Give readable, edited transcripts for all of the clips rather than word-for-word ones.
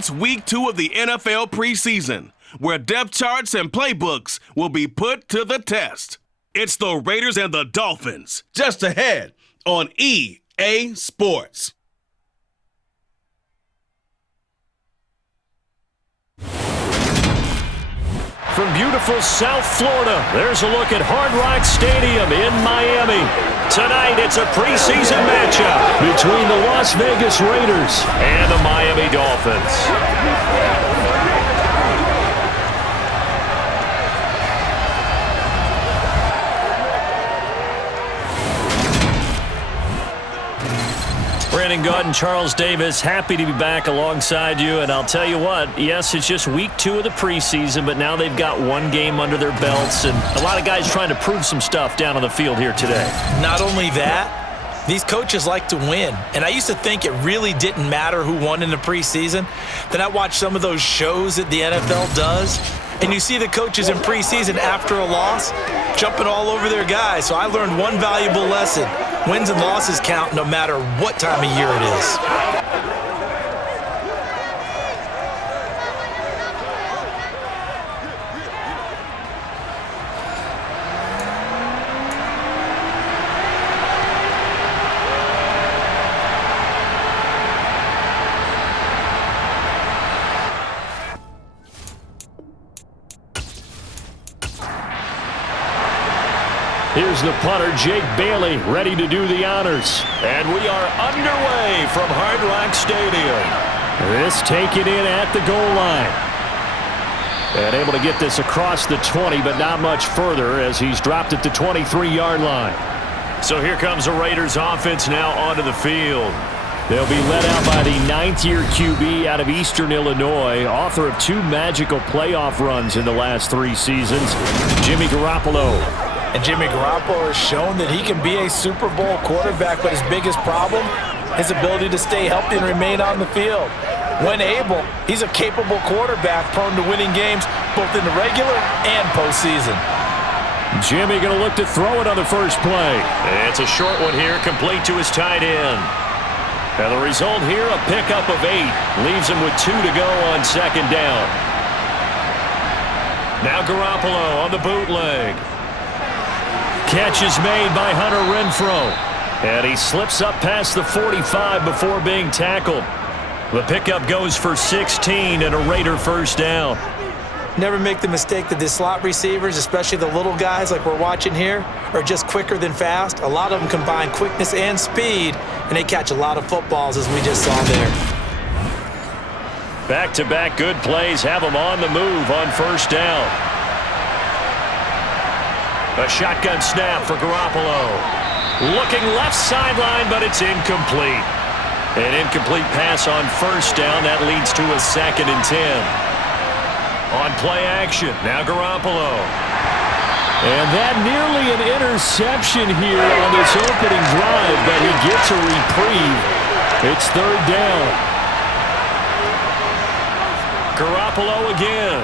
It's week 2 of the NFL preseason, where depth charts and playbooks will be put to the test. It's the Raiders and the Dolphins, just ahead on EA Sports. From beautiful South Florida, there's a look at Hard Rock Stadium in Miami. Tonight, it's a preseason matchup between the Las Vegas Raiders and the Miami Dolphins. Brandon Gaunt and Charles Davis, happy to be back alongside you. And I'll tell you what, yes, it's just week 2 of the preseason, but now they've got one game under their belts. And a lot of guys trying to prove some stuff down on the field here today. Not only that, these coaches like to win. And I used to think it really didn't matter who won in the preseason. Then I watched some of those shows that the NFL does. And you see the coaches in preseason after a loss jumping all over their guys. So I learned one valuable lesson. Wins and losses count no matter what time of year it is. Here's the punter, Jake Bailey, ready to do the honors. And we are underway from Hard Rock Stadium. This taken in at the goal line. And able to get this across the 20, but not much further as he's dropped at the 23-yard line. So here comes the Raiders offense now onto the field. They'll be led out by the 9th-year QB out of Eastern Illinois, author of 2 magical playoff runs in the last 3 seasons, Jimmy Garoppolo. And Jimmy Garoppolo has shown that he can be a Super Bowl quarterback, but his biggest problem, his ability to stay healthy and remain on the field. When able, he's a capable quarterback prone to winning games both in the regular and postseason. Jimmy going to look to throw it on the first play. It's a short one here, complete to his tight end. And the result here, a pickup of 8. Leaves him with 2 to go on second down. Now Garoppolo on the bootleg. Catch is made by Hunter Renfrow. And he slips up past the 45 before being tackled. The pickup goes for 16 and a Raider first down. Never make the mistake that the slot receivers, especially the little guys like we're watching here, are just quicker than fast. A lot of them combine quickness and speed, and they catch a lot of footballs as we just saw there. Back-to-back good plays have them on the move on first down. A shotgun snap for Garoppolo. Looking left sideline, but it's incomplete. An incomplete pass on first down. That leads to a 2nd and 10. On play action, now Garoppolo. And that nearly an interception here on this opening drive, but he gets a reprieve. It's 3rd down. Garoppolo again.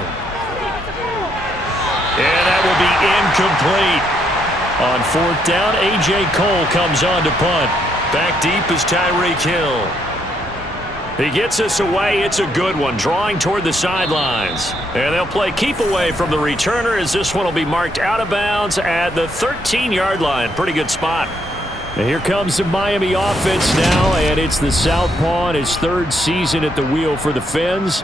And that will be incomplete. On 4th down, A.J. Cole comes on to punt. Back deep is Tyreek Hill. He gets us away. It's a good one, drawing toward the sidelines. And they'll play keep away from the returner as this one will be marked out of bounds at the 13-yard line. Pretty good spot. And here comes the Miami offense now, and it's the southpaw in his 3rd season at the wheel for the Fins.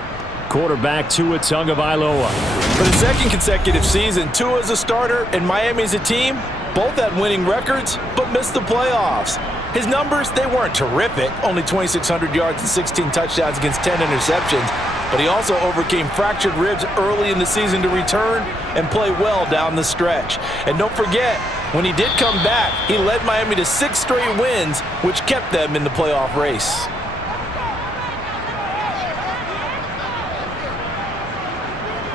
Quarterback Tua Tagovailoa. For the 2nd consecutive season, Tua is a starter and Miami is a team. Both had winning records, but missed the playoffs. His numbers, they weren't terrific. Only 2,600 yards and 16 touchdowns against 10 interceptions. But he also overcame fractured ribs early in the season to return and play well down the stretch. And don't forget, when he did come back, he led Miami to 6 straight wins, which kept them in the playoff race.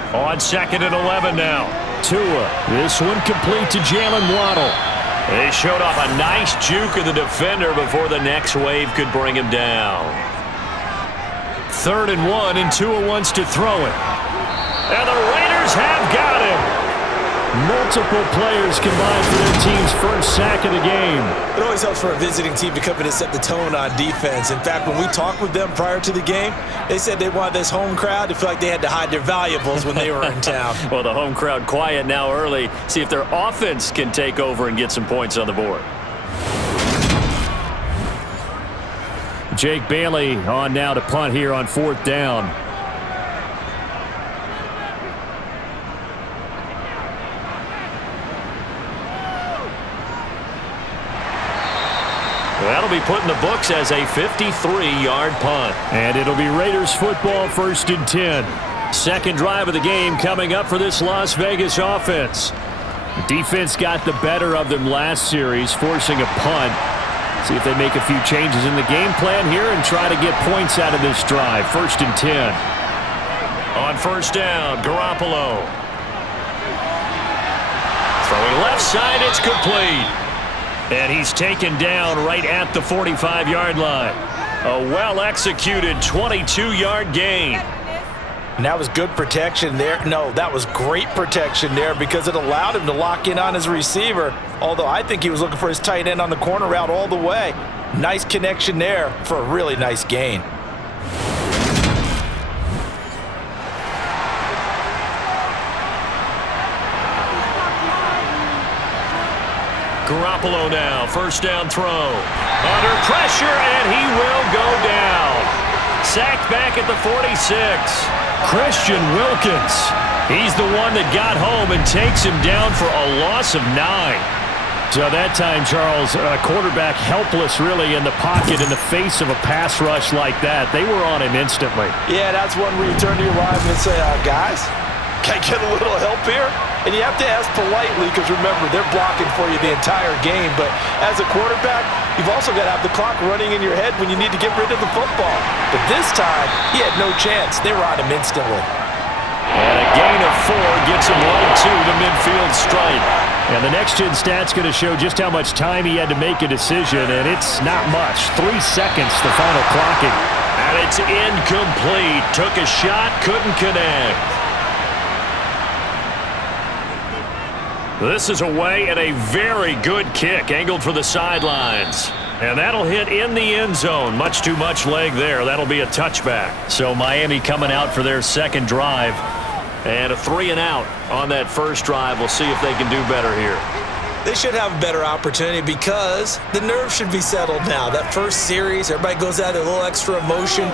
On 2nd and 11 now. Tua. This one complete to Jalen Waddle. They showed off a nice juke of the defender before the next wave could bring him down. 3rd and 1, and Tua wants to throw it. And the Raiders have got him. multiple players combined for their team's first sack of the game. It always helps for a visiting team to come in and set the tone on defense. In fact, when we talked with them prior to the game, they said they wanted this home crowd to feel like they had to hide their valuables when they were in town. Well, the home crowd quiet now early. See if their offense can take over and get some points on the board. Jake Bailey on now to punt here on 4th down. That'll be put in the books as a 53-yard punt. And it'll be Raiders football, 1st and 10. Second drive of the game coming up for this Las Vegas offense. The defense got the better of them last series, forcing a punt. See if they make a few changes in the game plan here and try to get points out of this drive. 1st and 10. On 1st down, Garoppolo. Throwing left side, it's complete. And he's taken down right at the 45-yard line. A well-executed 22-yard gain. And that was good protection there. No, that was great protection there because it allowed him to lock in on his receiver, although I think he was looking for his tight end on the corner route all the way. Nice connection there for a really nice gain. Garoppolo now, 1st down throw. Under pressure, and he will go down. Sacked back at the 46. Christian Wilkins. He's the one that got home and takes him down for a loss of 9. So that time, Charles, quarterback helpless really in the pocket in the face of a pass rush like that. They were on him instantly. Yeah, that's one where you turn to your lineman and say, guys, can I get a little help here? And you have to ask politely because, remember, they're blocking for you the entire game. But as a quarterback, you've also got to have the clock running in your head when you need to get rid of the football. But this time, he had no chance. They were on him instantly. And a gain of 4 gets him right to the midfield stripe. And the next-gen stat's going to show just how much time he had to make a decision, and it's not much. 3 seconds, the final clocking. And it's incomplete. Took a shot, couldn't connect. This is away and a very good kick angled for the sidelines. And that'll hit in the end zone. Much too much leg there. That'll be a touchback. So Miami coming out for their second drive. And a 3-and-out on that first drive. We'll see if they can do better here. They should have a better opportunity because the nerves should be settled now. That first series, everybody goes out there, a little extra emotion.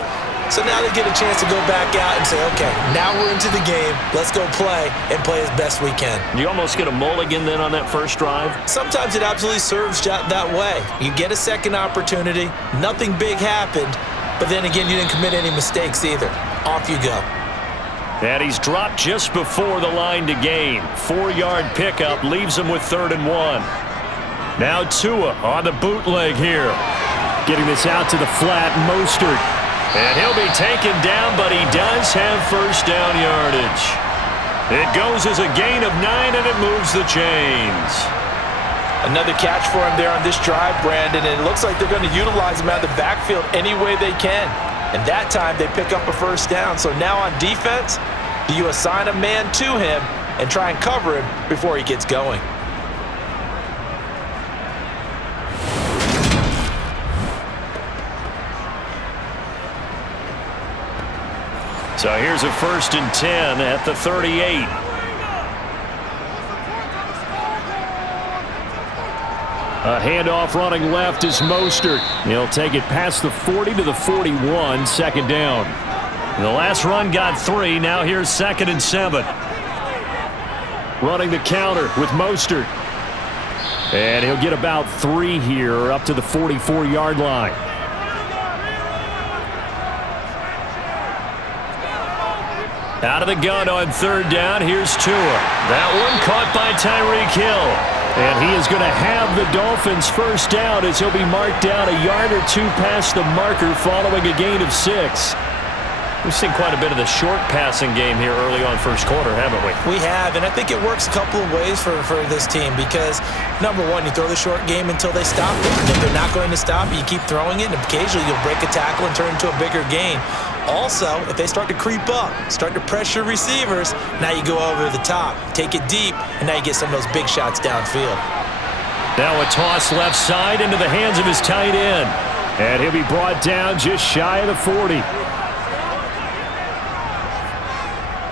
So now they get a chance to go back out and say, okay, now we're into the game. Let's go play and play as best we can. You almost get a mulligan then on that first drive? Sometimes it absolutely serves that way. You get a second opportunity. Nothing big happened. But then again, you didn't commit any mistakes either. Off you go. And he's dropped just before the line to gain. 4-yard pickup leaves him with 3rd and 1. Now Tua on the bootleg here. Getting this out to the flat, Mostert. And he'll be taken down, but he does have first down yardage. It goes as a gain of 9, and it moves the chains. Another catch for him there on this drive, Brandon, and it looks like they're going to utilize him out of the backfield any way they can. And that time they pick up a first down. So now on defense, do you assign a man to him and try and cover him before he gets going? So here's a 1st and 10 at the 38. A handoff running left is Mostert. He'll take it past the 40 to the 41, 2nd down. The last run got 3. Now here's 2nd and 7. Running the counter with Mostert. And he'll get about 3 here up to the 44-yard line. Out of the gun on 3rd down, here's Tua. That one caught by Tyreek Hill. And he is going to have the Dolphins first down as he'll be marked down a yard or 2 past the marker following a gain of 6. We've seen quite a bit of the short passing game here early on first quarter, haven't we? We have, and I think it works a couple of ways for this team because, number one, you throw the short game until they stop it. If they're not going to stop it, you keep throwing it, and occasionally you'll break a tackle and turn it into a bigger gain. Also, if they start to creep up, start to pressure receivers, now you go over the top, take it deep, and now you get some of those big shots downfield. Now a toss left side into the hands of his tight end. And he'll be brought down just shy of the 40.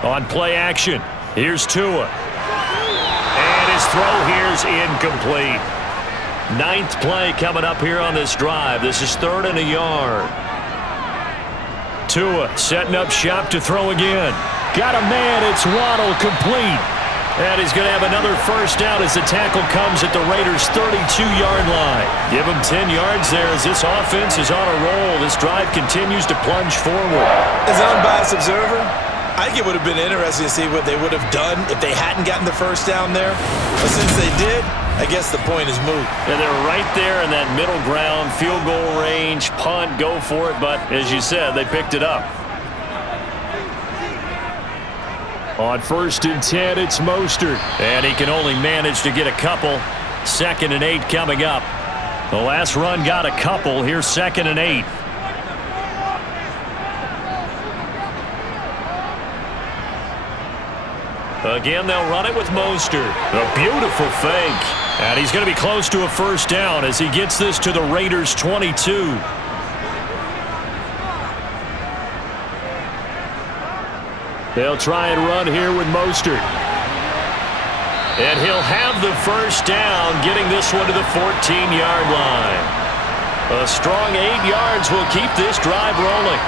On play action, here's Tua. And his throw here's incomplete. 9th play coming up here on this drive. This is 3rd and a yard. Tua setting up shop to throw again. Got a man, it's Waddle, complete. And he's going to have another first down as the tackle comes at the Raiders' 32-yard line. Give him 10 yards there as this offense is on a roll. This drive continues to plunge forward. As an unbiased observer, I think it would have been interesting to see what they would have done if they hadn't gotten the first down there. But since they did, I guess the point is moot. And they're right there in that middle ground, field goal range, punt, go for it. But as you said, they picked it up. On 1st and 10, it's Mostert. And he can only manage to get a couple. 2nd and 8 coming up. The last run got a couple. Here's 2nd and 8. Again, they'll run it with Mostert. A beautiful fake. And he's going to be close to a first down as he gets this to the Raiders' 22. They'll try and run here with Mostert. And he'll have the first down, getting this one to the 14-yard line. A strong 8 yards will keep this drive rolling.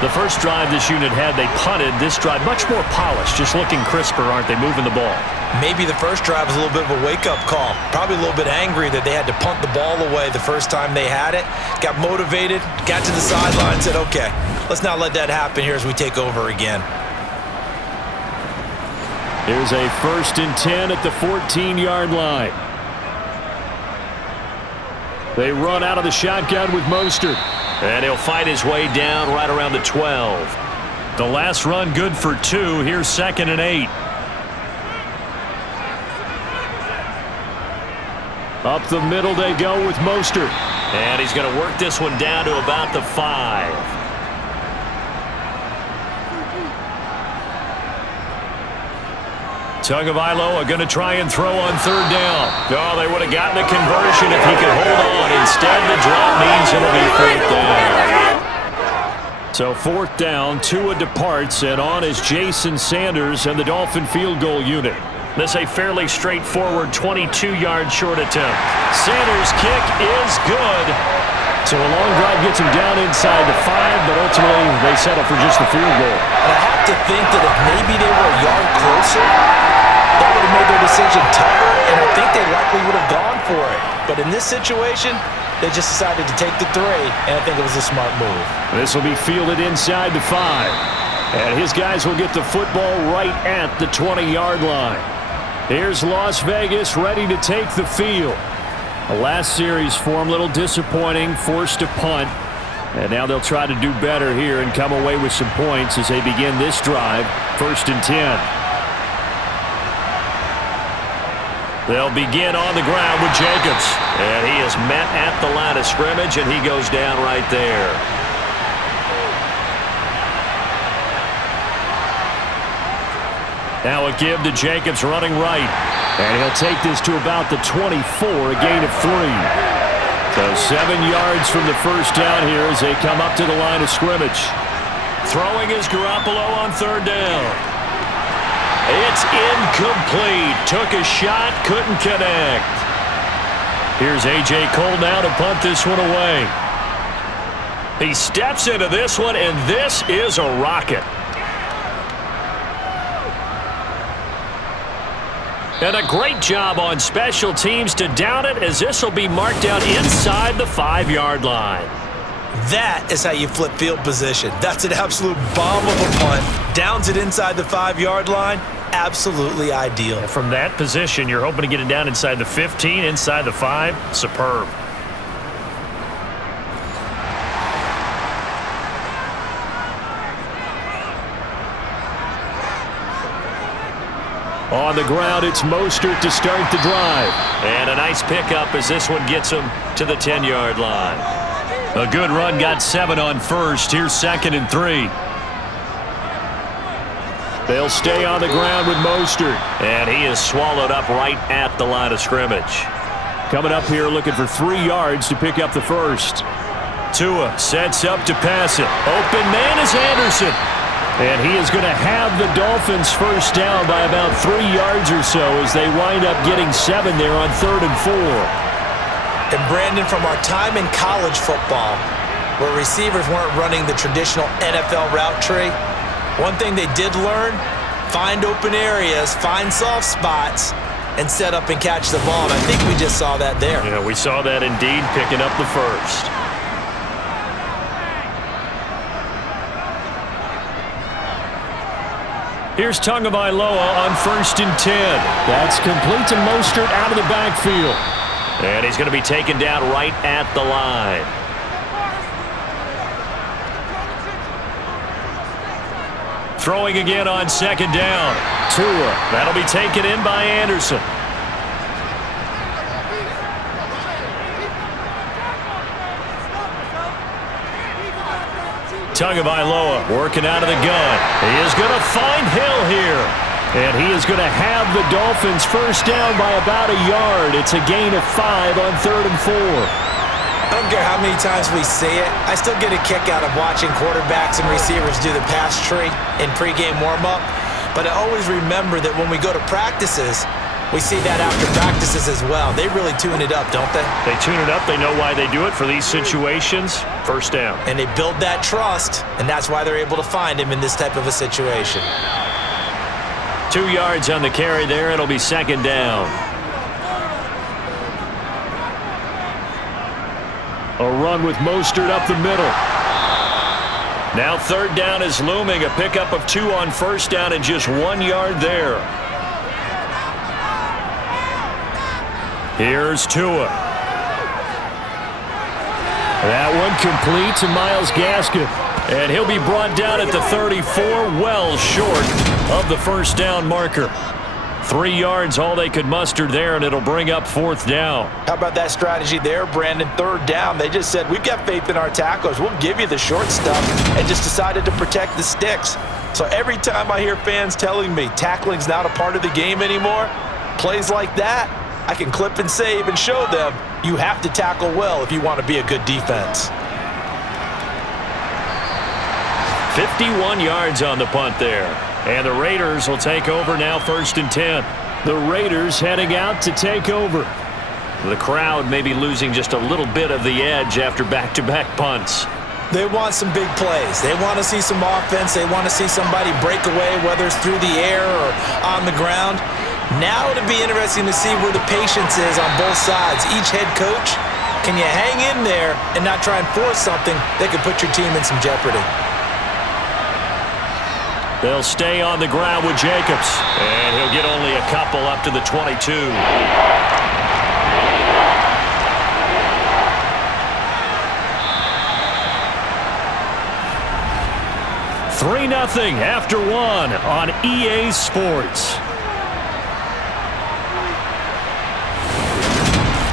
The first drive this unit had, they punted. This drive, much more polished, just looking crisper, aren't they, moving the ball? Maybe the first drive was a little bit of a wake-up call. Probably a little bit angry that they had to punt the ball away the first time they had it. Got motivated, got to the sideline, said, okay, let's not let that happen here as we take over again. Here's a 1st and 10 at the 14-yard line. They run out of the shotgun with Mostert. And he'll fight his way down right around the 12. The last run good for 2. Here's 2nd and 8. Up the middle they go with Mostert. And he's going to work this one down to about the 5. Tagovailoa going to try and throw on 3rd down. Oh, they would have gotten a conversion if he could hold on. Instead, the drop means it'll be 4th down. So 4th down, Tua departs, and on is Jason Sanders and the Dolphin field goal unit. This a fairly straightforward 22-yard short attempt. Sanders' kick is good. So a long drive gets him down inside the 5, but ultimately they settle for just the field goal. And I have to think that if maybe they were a yard closer, that would have made their decision tougher, and I think they likely would have gone for it. But in this situation, they just decided to take the 3, and I think it was a smart move. This will be fielded inside the 5. And his guys will get the football right at the 20-yard line. Here's Las Vegas ready to take the field. The last series for him, a little disappointing, forced to punt. And now they'll try to do better here and come away with some points as they begin this drive, 1st and 10. They'll begin on the ground with Jacobs. And he is met at the line of scrimmage, and he goes down right there. Now a give to Jacobs running right. And he'll take this to about the 24, a gain of 3. So 7 yards from the first down here as they come up to the line of scrimmage. Throwing is Garoppolo on 3rd down. It's incomplete. Took a shot, couldn't connect. Here's A.J. Cole now to punt this one away. He steps into this one, and this is a rocket. And a great job on special teams to down it, as this will be marked down inside the 5-yard line. That is how you flip field position. That's an absolute bomb of a punt. Downs it inside the 5-yard line. Absolutely ideal. And from that position, you're hoping to get it down inside the 15, inside the 5. Superb. On the ground, it's Mostert to start the drive. And a nice pickup as this one gets him to the 10-yard line. A good run, got 7 on first. Here's 2nd and 3. They'll stay on the ground with Mostert. And he is swallowed up right at the line of scrimmage. Coming up here looking for 3 yards to pick up the first. Tua sets up to pass it. Open man is Anderson. And he is going to have the Dolphins first down by about 3 yards or so as they wind up getting 7 there on 3rd and 4. And Brandon, from our time in college football, where receivers weren't running the traditional NFL route tree, one thing they did learn, find open areas, find soft spots, and set up and catch the ball. And I think we just saw that there. Yeah, we saw that indeed, picking up the first. Here's Tagovailoa on 1st and 10. That's complete to Mostert out of the backfield. And he's going to be taken down right at the line. Throwing again on 2nd down. Tua. That'll be taken in by Anderson. Tagovailoa working out of the gun. He is going to find Hill here. And he is going to have the Dolphins first down by about a yard. It's a gain of 5 on 3rd and 4. I don't care how many times we see it. I still get a kick out of watching quarterbacks and receivers do the pass tree in pregame warm-up. But I always remember that when we go to practices, we see that after practices as well. They really tune it up, don't they? They tune it up. They know why they do it for these situations. First down. And they build that trust, and that's why they're able to find him in this type of a situation. 2 yards on the carry there. It'll be 2nd down. A run with Mostert up the middle. Now 3rd down is looming. A pickup of 2 on 1st down and just 1 yard there. Here's Tua. That one complete to Myles Gaskin. And he'll be brought down at the 34, well short of the first down marker. 3 yards, all they could muster there, and it'll bring up 4th down. How about that strategy there, Brandon? 3rd down, they just said, we've got faith in our tacklers. We'll give you the short stuff, and just decided to protect the sticks. So every time I hear fans telling me tackling's not a part of the game anymore, plays like that, I can clip and save and show them you have to tackle well if you want to be a good defense. 51 yards on the punt there. And the Raiders will take over now 1st and 10. The Raiders heading out to take over. The crowd may be losing just a little bit of the edge after back-to-back punts. They want some big plays. They want to see some offense. They want to see somebody break away, whether it's through the air or on the ground. Now it'll be interesting to see where the patience is on both sides. Each head coach, can you hang in there and not try and force something that could put your team in some jeopardy? They'll stay on the ground with Jacobs. And he'll get only a couple up to the 22. 3-0 after 1 on EA Sports.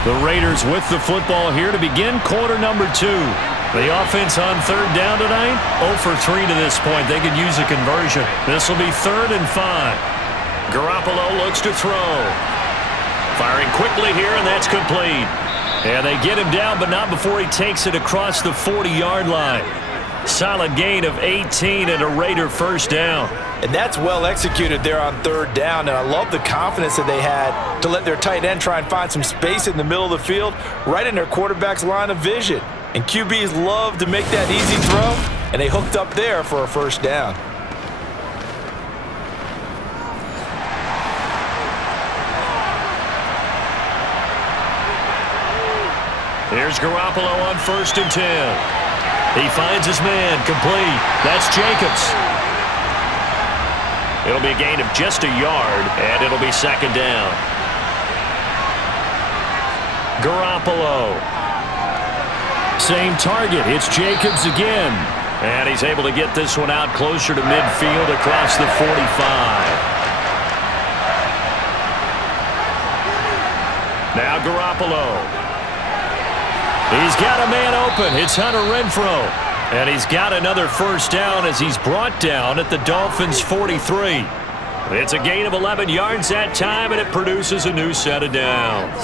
The Raiders with the football here to begin quarter number 2. The offense on 3rd down tonight, 0 for 3 to this point. They could use a conversion. This will be 3rd and 5. Garoppolo looks to throw. Firing quickly here, and that's complete. And they get him down, but not before he takes it across the 40-yard line. Solid gain of 18 and a Raider first down. And that's well executed there on 3rd down. And I love the confidence that they had to let their tight end try and find some space in the middle of the field, right in their quarterback's line of vision. And QBs love to make that easy throw, and they hooked up there for a first down. Here's Garoppolo on 1st and 10. He finds his man, complete. That's Jacobs. It'll be a gain of just a yard, and it'll be 2nd down. Garoppolo. Same target. It's Jacobs again. And he's able to get this one out closer to midfield across the 45. Now Garoppolo. He's got a man open. It's Hunter Renfrow. And he's got another first down as he's brought down at the Dolphins' 43. It's a gain of 11 yards that time, and it produces a new set of downs.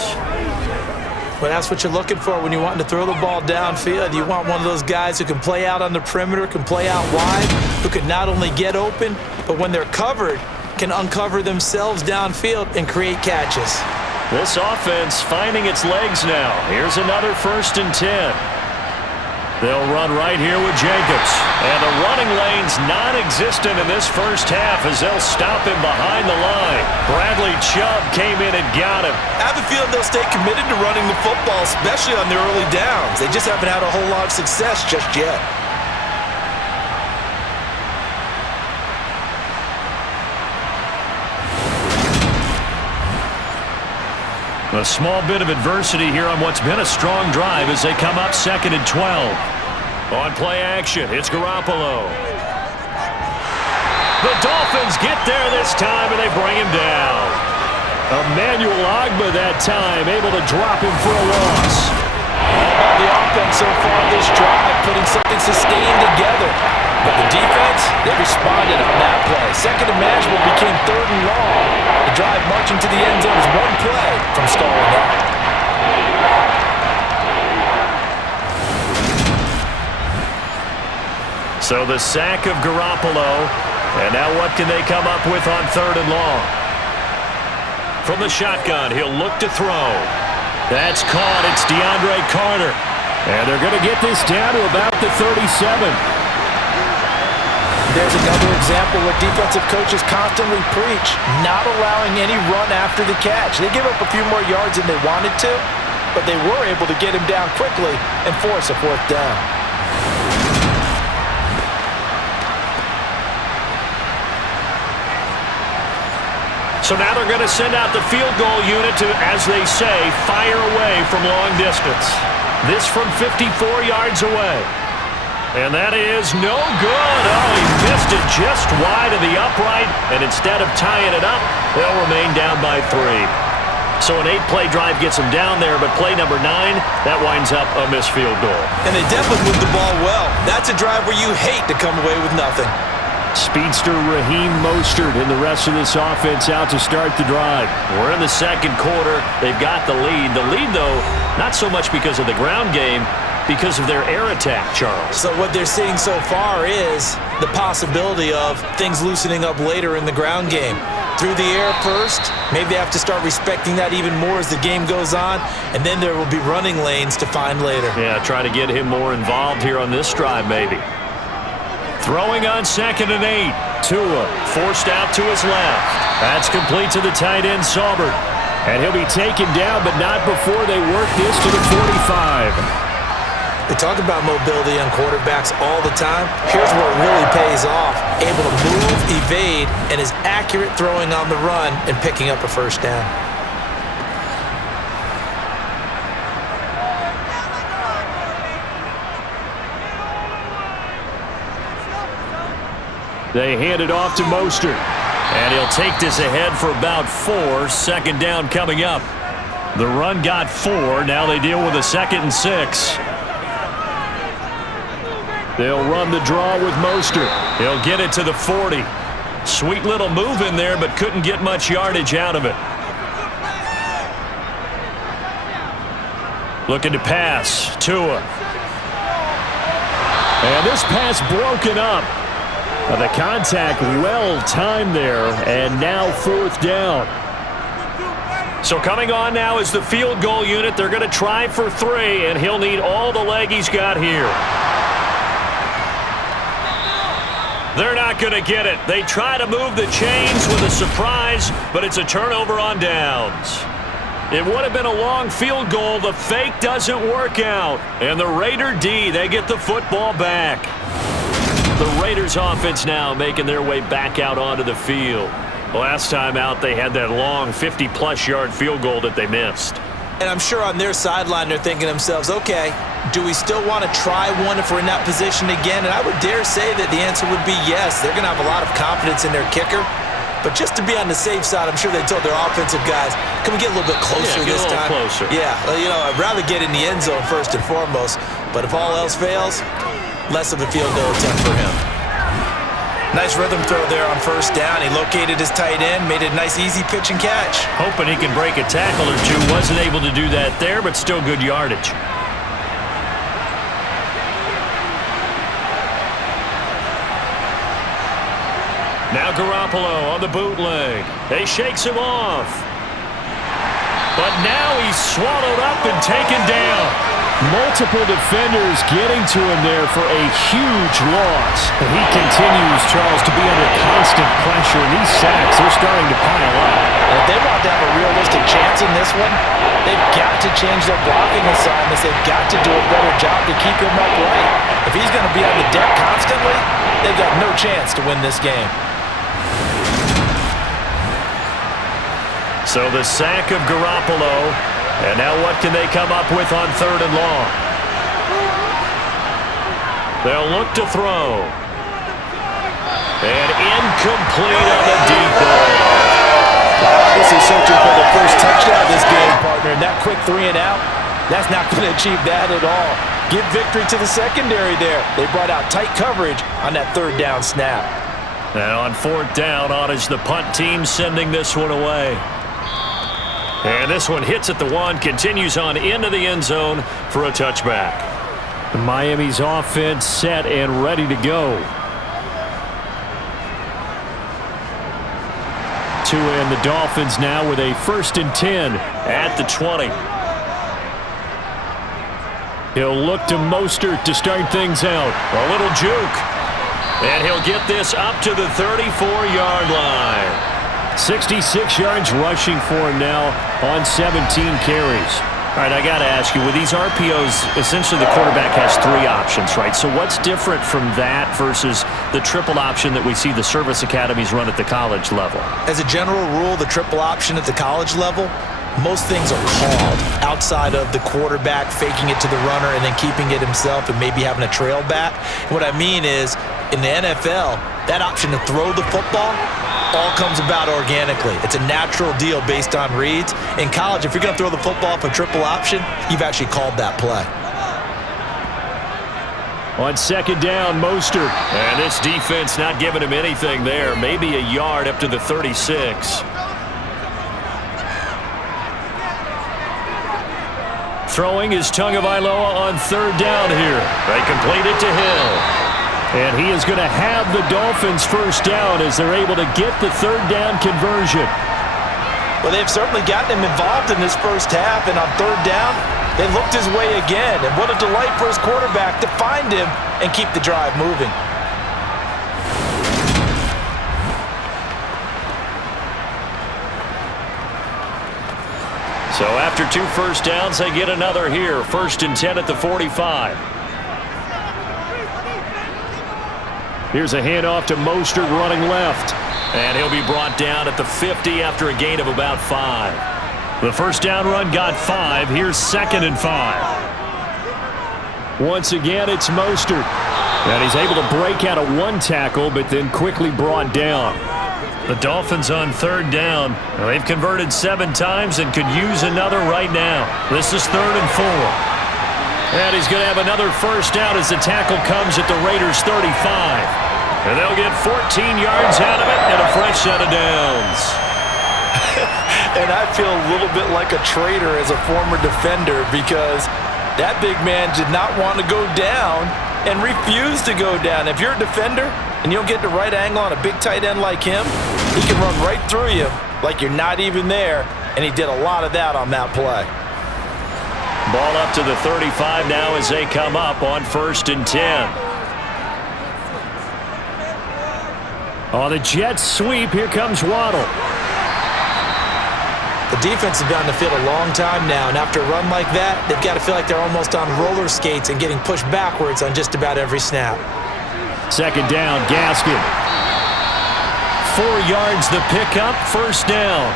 Well, that's what you're looking for when you want to throw the ball downfield. You want one of those guys who can play out on the perimeter, can play out wide, who can not only get open, but when they're covered, can uncover themselves downfield and create catches. This offense finding its legs now. Here's another 1st and 10. They'll run right here with Jacobs. And the running lane's non-existent in this first half as they'll stop him behind the line. Bradley Chubb came in and got him. I have a feeling they'll stay committed to running the football, especially on their early downs. They just haven't had a whole lot of success just yet. A small bit of adversity here on what's been a strong drive as they come up 2nd and 12. On play action, it's Garoppolo. The Dolphins get there this time, and they bring him down. Emmanuel Ogbah that time, able to drop him for a loss. All about the offense so far this drive, putting something sustained together. But the defense, they responded on that play. 2nd and manageable became 3rd and long. The drive marching to the end zone is one play from stalling out. So the sack of Garoppolo. And now what can they come up with on 3rd and long? From the shotgun, he'll look to throw. That's caught. It's DeAndre Carter. And they're going to get this down to about the 37. There's another example where defensive coaches constantly preach, not allowing any run after the catch. They give up a few more yards than they wanted to, but they were able to get him down quickly and force a 4th down. So now they're going to send out the field goal unit to, as they say, fire away from long distance. This from 54 yards away. And that is no good. Oh, he missed it just wide of the upright. And instead of tying it up, they'll remain down by 3. So an 8-play drive gets them down there, but play number 9, that winds up a missed field goal. And they definitely moved the ball well. That's a drive where you hate to come away with nothing. Speedster Raheem Mostert and the rest of this offense out to start the drive. We're in the 2nd quarter. They've got the lead. The lead, though, not so much because of the ground game, because of their air attack, Charles. So what they're seeing so far is the possibility of things loosening up later in the ground game. Through the air first, maybe they have to start respecting that even more as the game goes on, and then there will be running lanes to find later. Yeah, try to get him more involved here on this drive, maybe. Throwing on 2nd and 8. Tua forced out to his left. That's complete to the tight end, Saubert. And he'll be taken down, but not before they work this to the 45. They talk about mobility on quarterbacks all the time. Here's where it really pays off. Able to move, evade, and is accurate throwing on the run and picking up a 1st down. They hand it off to Mostert. And he'll take this ahead for about 4. 2nd down coming up. The run got 4. Now they deal with a 2nd and 6. They'll run the draw with Mostert. He'll get it to the 40. Sweet little move in there, but couldn't get much yardage out of it. Looking to pass. Tua. And this pass broken up. The contact well timed there, and now 4th down. So coming on now is the field goal unit. They're going to try for 3, and he'll need all the leg he's got here. They're not going to get it. They try to move the chains with a surprise, but it's a turnover on downs. It would have been a long field goal. The fake doesn't work out. And the Raider D, they get the football back. The Raiders offense now making their way back out onto the field. Last time out, they had that long 50-plus yard field goal that they missed. And I'm sure on their sideline they're thinking to themselves, okay, do we still want to try one if we're in that position again? And I would dare say that the answer would be yes. They're going to have a lot of confidence in their kicker. But just to be on the safe side, I'm sure they told their offensive guys, can we get a little bit closer this time? Closer. Yeah, I'd rather get in the end zone first and foremost. But if all else fails, less of a field goal attempt for him. Nice rhythm throw there on first down. He located his tight end, made it a nice easy pitch and catch. Hoping he can break a tackle or two. Wasn't able to do that there, but still good yardage. Now Garoppolo on the bootleg. He shakes him off. But now he's swallowed up and taken down. Multiple defenders getting to him there for a huge loss. And he continues, Charles, to be under constant pressure. And these sacks, they're starting to pile up. And if they want to have a realistic chance in this one, they've got to change their blocking assignments. They've got to do a better job to keep him upright. If he's going to be on the deck constantly, they've got no chance to win this game. So the sack of Garoppolo, and now what can they come up with on 3rd and long? They'll look to throw. And incomplete on the deep ball. This is searching for the first touchdown of this game, partner. And that quick 3 and out, that's not going to achieve that at all. Give victory to the secondary there. They brought out tight coverage on that 3rd down snap. And on 4th down, on is the punt team sending this one away. And this one hits at the 1, continues on into the end zone for a touchback. Miami's offense set and ready to go. To end the Dolphins now with a 1st and 10 at the 20. He'll look to Mostert to start things out. A little juke. And he'll get this up to the 34-yard line. 66 yards rushing for him now on 17 carries. All right, I got to ask you, with these RPOs, essentially the quarterback has 3 options, right? So what's different from that versus the triple option that we see the service academies run at the college level? As a general rule, the triple option at the college level, most things are called outside of the quarterback faking it to the runner and then keeping it himself and maybe having a trail back. What I mean is, in the NFL, that option to throw the football all comes about organically. It's a natural deal based on reads. In college, if you're going to throw the football off a triple option, you've actually called that play. On 2nd down, Mostert. And this defense not giving him anything there. Maybe a yard up to the 36. Throwing is Tagovailoa on 3rd down here. They complete it to Hill. And he is going to have the Dolphins 1st down as they're able to get the 3rd down conversion. Well, they've certainly gotten him involved in this first half, and on 3rd down, they looked his way again. And what a delight for his quarterback to find him and keep the drive moving. So after 2 first downs, they get another here. 1st and 10 at the 45. Here's a handoff to Mostert running left. And he'll be brought down at the 50 after a gain of about 5. The 1st down run got 5. Here's 2nd and 5. Once again, it's Mostert. And he's able to break out of 1 tackle, but then quickly brought down. The Dolphins on 3rd down. Well, they've converted 7 times and could use another right now. This is 3rd and 4. And he's going to have another 1st down as the tackle comes at the Raiders' 35. And they'll get 14 yards out of it and a fresh set of downs. And I feel a little bit like a traitor as a former defender because that big man did not want to go down and refused to go down. If you're a defender and you don't get the right angle on a big tight end like him, he can run right through you like you're not even there, and he did a lot of that on that play. Ball up to the 35 now as they come up on 1st and 10. On the jet sweep, here comes Waddle. The defense has been on the field a long time now, and after a run like that, they've got to feel like they're almost on roller skates and getting pushed backwards on just about every snap. 2nd down, Gaskin. 4 yards the pickup, 1st down.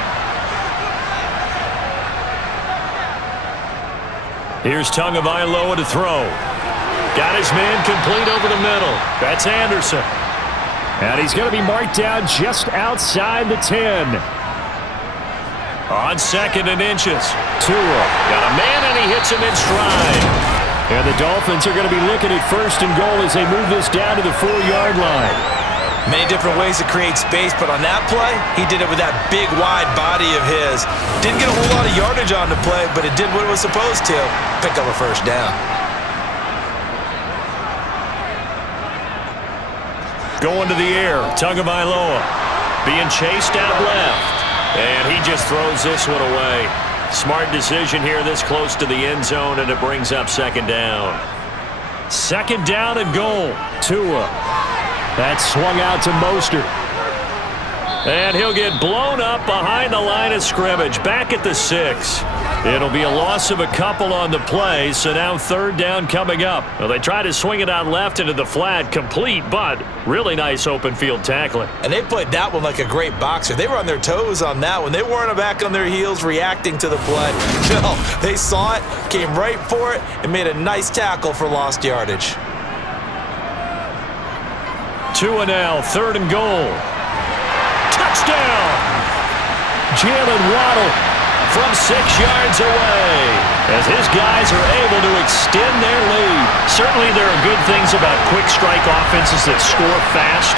Here's Tagovailoa to throw. Got his man complete over the middle. That's Anderson. And he's going to be marked down just outside the 10. On 2nd and inches. Tua got a man and he hits him in stride. And the Dolphins are going to be looking at 1st and goal as they move this down to the 4-yard line. Many different ways to create space, but on that play, he did it with that big, wide body of his. Didn't get a whole lot of yardage on the play, but it did what it was supposed to. Pick up a 1st down. Going to the air, Tagovailoa being chased out left. And he just throws this one away. Smart decision here this close to the end zone, and it brings up 2nd down. 2nd down and goal. Tua. That swung out to Mostert. And he'll get blown up behind the line of scrimmage, back at the 6. It'll be a loss of a couple on the play, so now 3rd down coming up. Well, they try to swing it out left into the flat, complete, but really nice open field tackling. And they played that one like a great boxer. They were on their toes on that one. They weren't back on their heels reacting to the play. No, they saw it, came right for it, and made a nice tackle for lost yardage. Tua now, 3rd and goal. Touchdown! Jalen Waddle from 6 yards away as his guys are able to extend their lead. Certainly there are good things about quick strike offenses that score fast,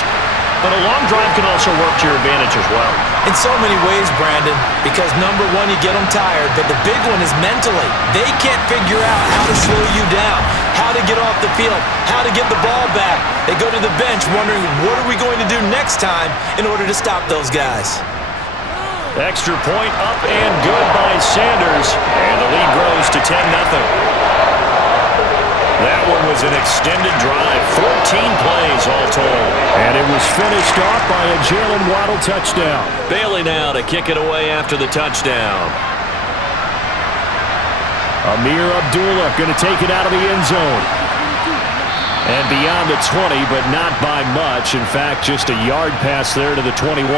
but a long drive can also work to your advantage as well. In so many ways, Brandon, because number one, you get them tired, but the big one is mentally. They can't figure out how to slow you down, how to get off the field, how to get the ball back. They go to the bench wondering, what are we going to do next time in order to stop those guys? Extra point up and good by Sanders, and the lead grows to 10-0. That one was an extended drive, 14 plays all told. And it was finished off by a Jalen Waddle touchdown. Bailey now to kick it away after the touchdown. Amir Abdullah going to take it out of the end zone. And beyond the 20, but not by much. In fact, just a yard pass there to the 21.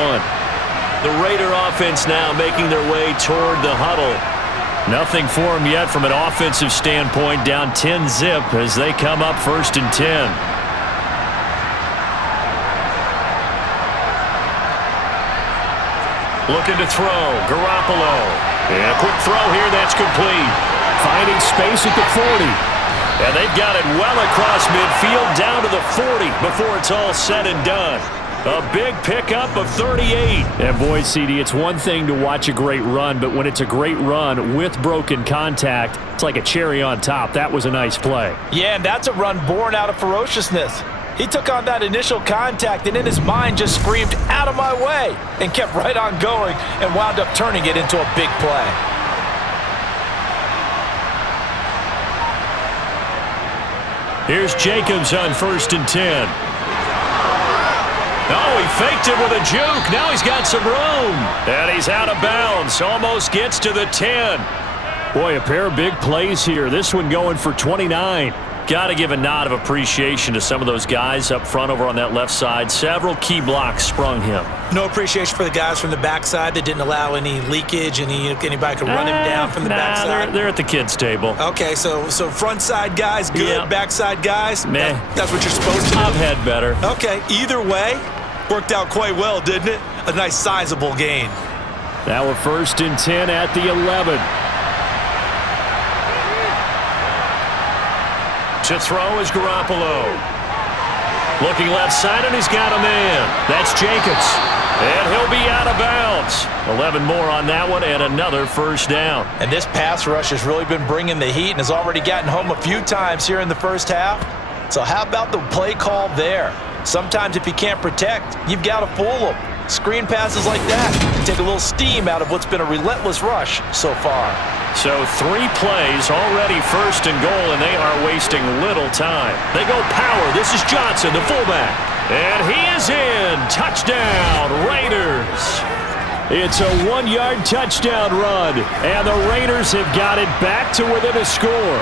The Raider offense now making their way toward the huddle. Nothing for them yet from an offensive standpoint, down 10-zip as they come up 1st and 10. Looking to throw, Garoppolo. And a quick throw here, that's complete. Finding space at the 40. And they've got it well across midfield down to the 40 before it's all said and done. A big pickup of 38. And boy, CD, it's one thing to watch a great run, but when it's a great run with broken contact, it's like a cherry on top. That was a nice play. Yeah, and that's a run born out of ferociousness. He took on that initial contact and in his mind just screamed, out of my way, and kept right on going and wound up turning it into a big play. Here's Jacobs on 1st and 10. Oh, he faked it with a juke. Now he's got some room. And he's out of bounds. Almost gets to the 10. Boy, a pair of big plays here. This one going for 29. Got to give a nod of appreciation to some of those guys up front over on that left side. Several key blocks sprung him. No appreciation for the guys from the backside that didn't allow any leakage, anybody could run him down from the backside. They're at the kids' table. Okay, so front side guys good, Yep. Backside guys, meh. That's what you're supposed to do. I've had better. Okay, either way, worked out quite well, didn't it? A nice sizable gain. Now a 1st and 10 at the 11. To throw is Garoppolo. Looking left side, and he's got a man. That's Jacobs. And he'll be out of bounds. 11 more on that one, and another 1st down. And this pass rush has really been bringing the heat and has already gotten home a few times here in the first half. So how about the play call there? Sometimes if you can't protect, you've got to fool them. Screen passes like that take a little steam out of what's been a relentless rush so far. So 3 plays already 1st and goal, and they are wasting little time. They go power. This is Johnson, the fullback. And he is in. Touchdown, Raiders. It's a 1-yard touchdown run, and the Raiders have got it back to within a score.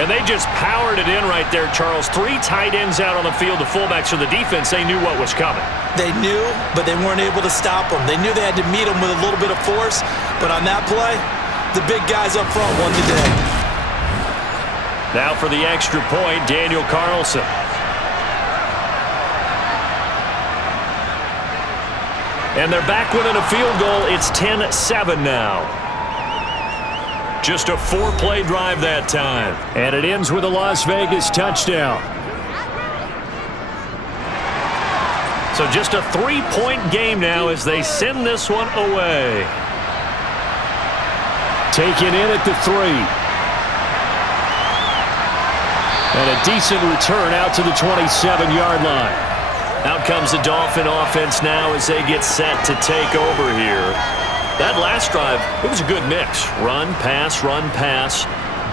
And they just powered it in right there, Charles. 3 tight ends out on the field, the fullbacks for the defense. They knew what was coming. They knew, but they weren't able to stop them. They knew they had to meet them with a little bit of force, but on that play, the big guys up front won the day. Now for the extra point, Daniel Carlson. And they're back within a field goal. It's 10-7 now. Just a 4-play drive that time. And it ends with a Las Vegas touchdown. So just a 3-point game now as they send this one away. Taken in at the 3. And a decent return out to the 27-yard line. Out comes the Dolphin offense now as they get set to take over here. That last drive, it was a good mix. Run, pass,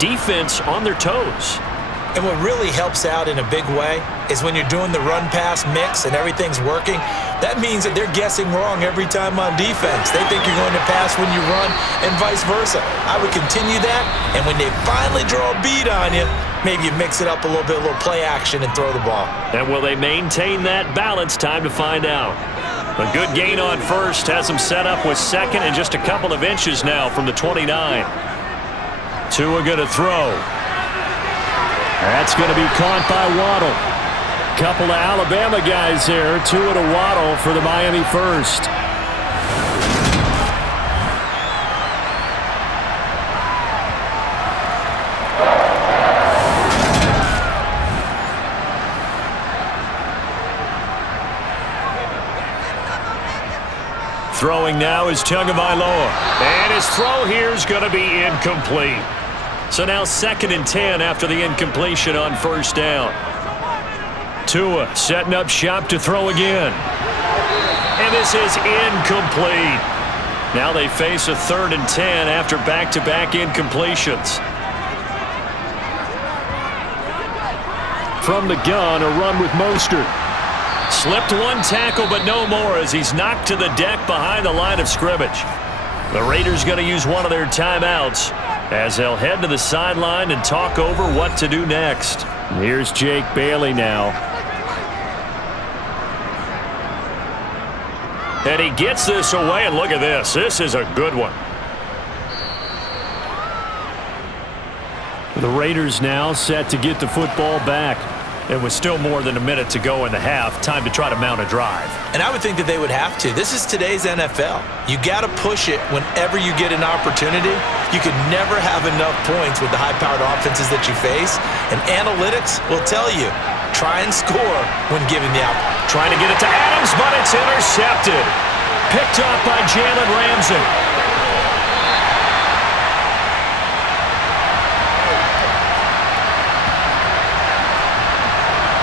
defense on their toes. And what really helps out in a big way is when you're doing the run-pass mix and everything's working, that means that they're guessing wrong every time on defense. They think you're going to pass when you run and vice versa. I would continue that, and when they finally draw a bead on you, maybe you mix it up a little bit, a little play action, and throw the ball. And will they maintain that balance? Time to find out. A good gain on first has them set up with second and just a couple of inches now from the 29. Tua going to throw. That's going to be caught by Waddle. Couple of Alabama guys there. Tua to Waddle for the Miami first. Throwing now is Tagovailoa. And his throw here is going to be incomplete. So now 2nd and 10 after the incompletion on first down. Tua setting up shop to throw again. And this is incomplete. Now they face a 3rd and 10 after back-to-back incompletions. From the gun, a run with Mostert. Slipped one tackle, but no more as he's knocked to the deck behind the line of scrimmage. The Raiders going to use one of their timeouts as they'll head to the sideline and talk over what to do next. Here's Jake Bailey now. And he gets this away, and look at this. This is a good one. The Raiders now set to get the football back. It was still more than a minute to go in the half. Time to try to mount a drive. And I would think that they would have to. This is today's NFL. You got to push it whenever you get an opportunity. You could never have enough points with the high-powered offenses that you face. And analytics will tell you, try and score when given the opportunity. Trying to get it to Adams, but it's intercepted. Picked up by Jalen Ramsey.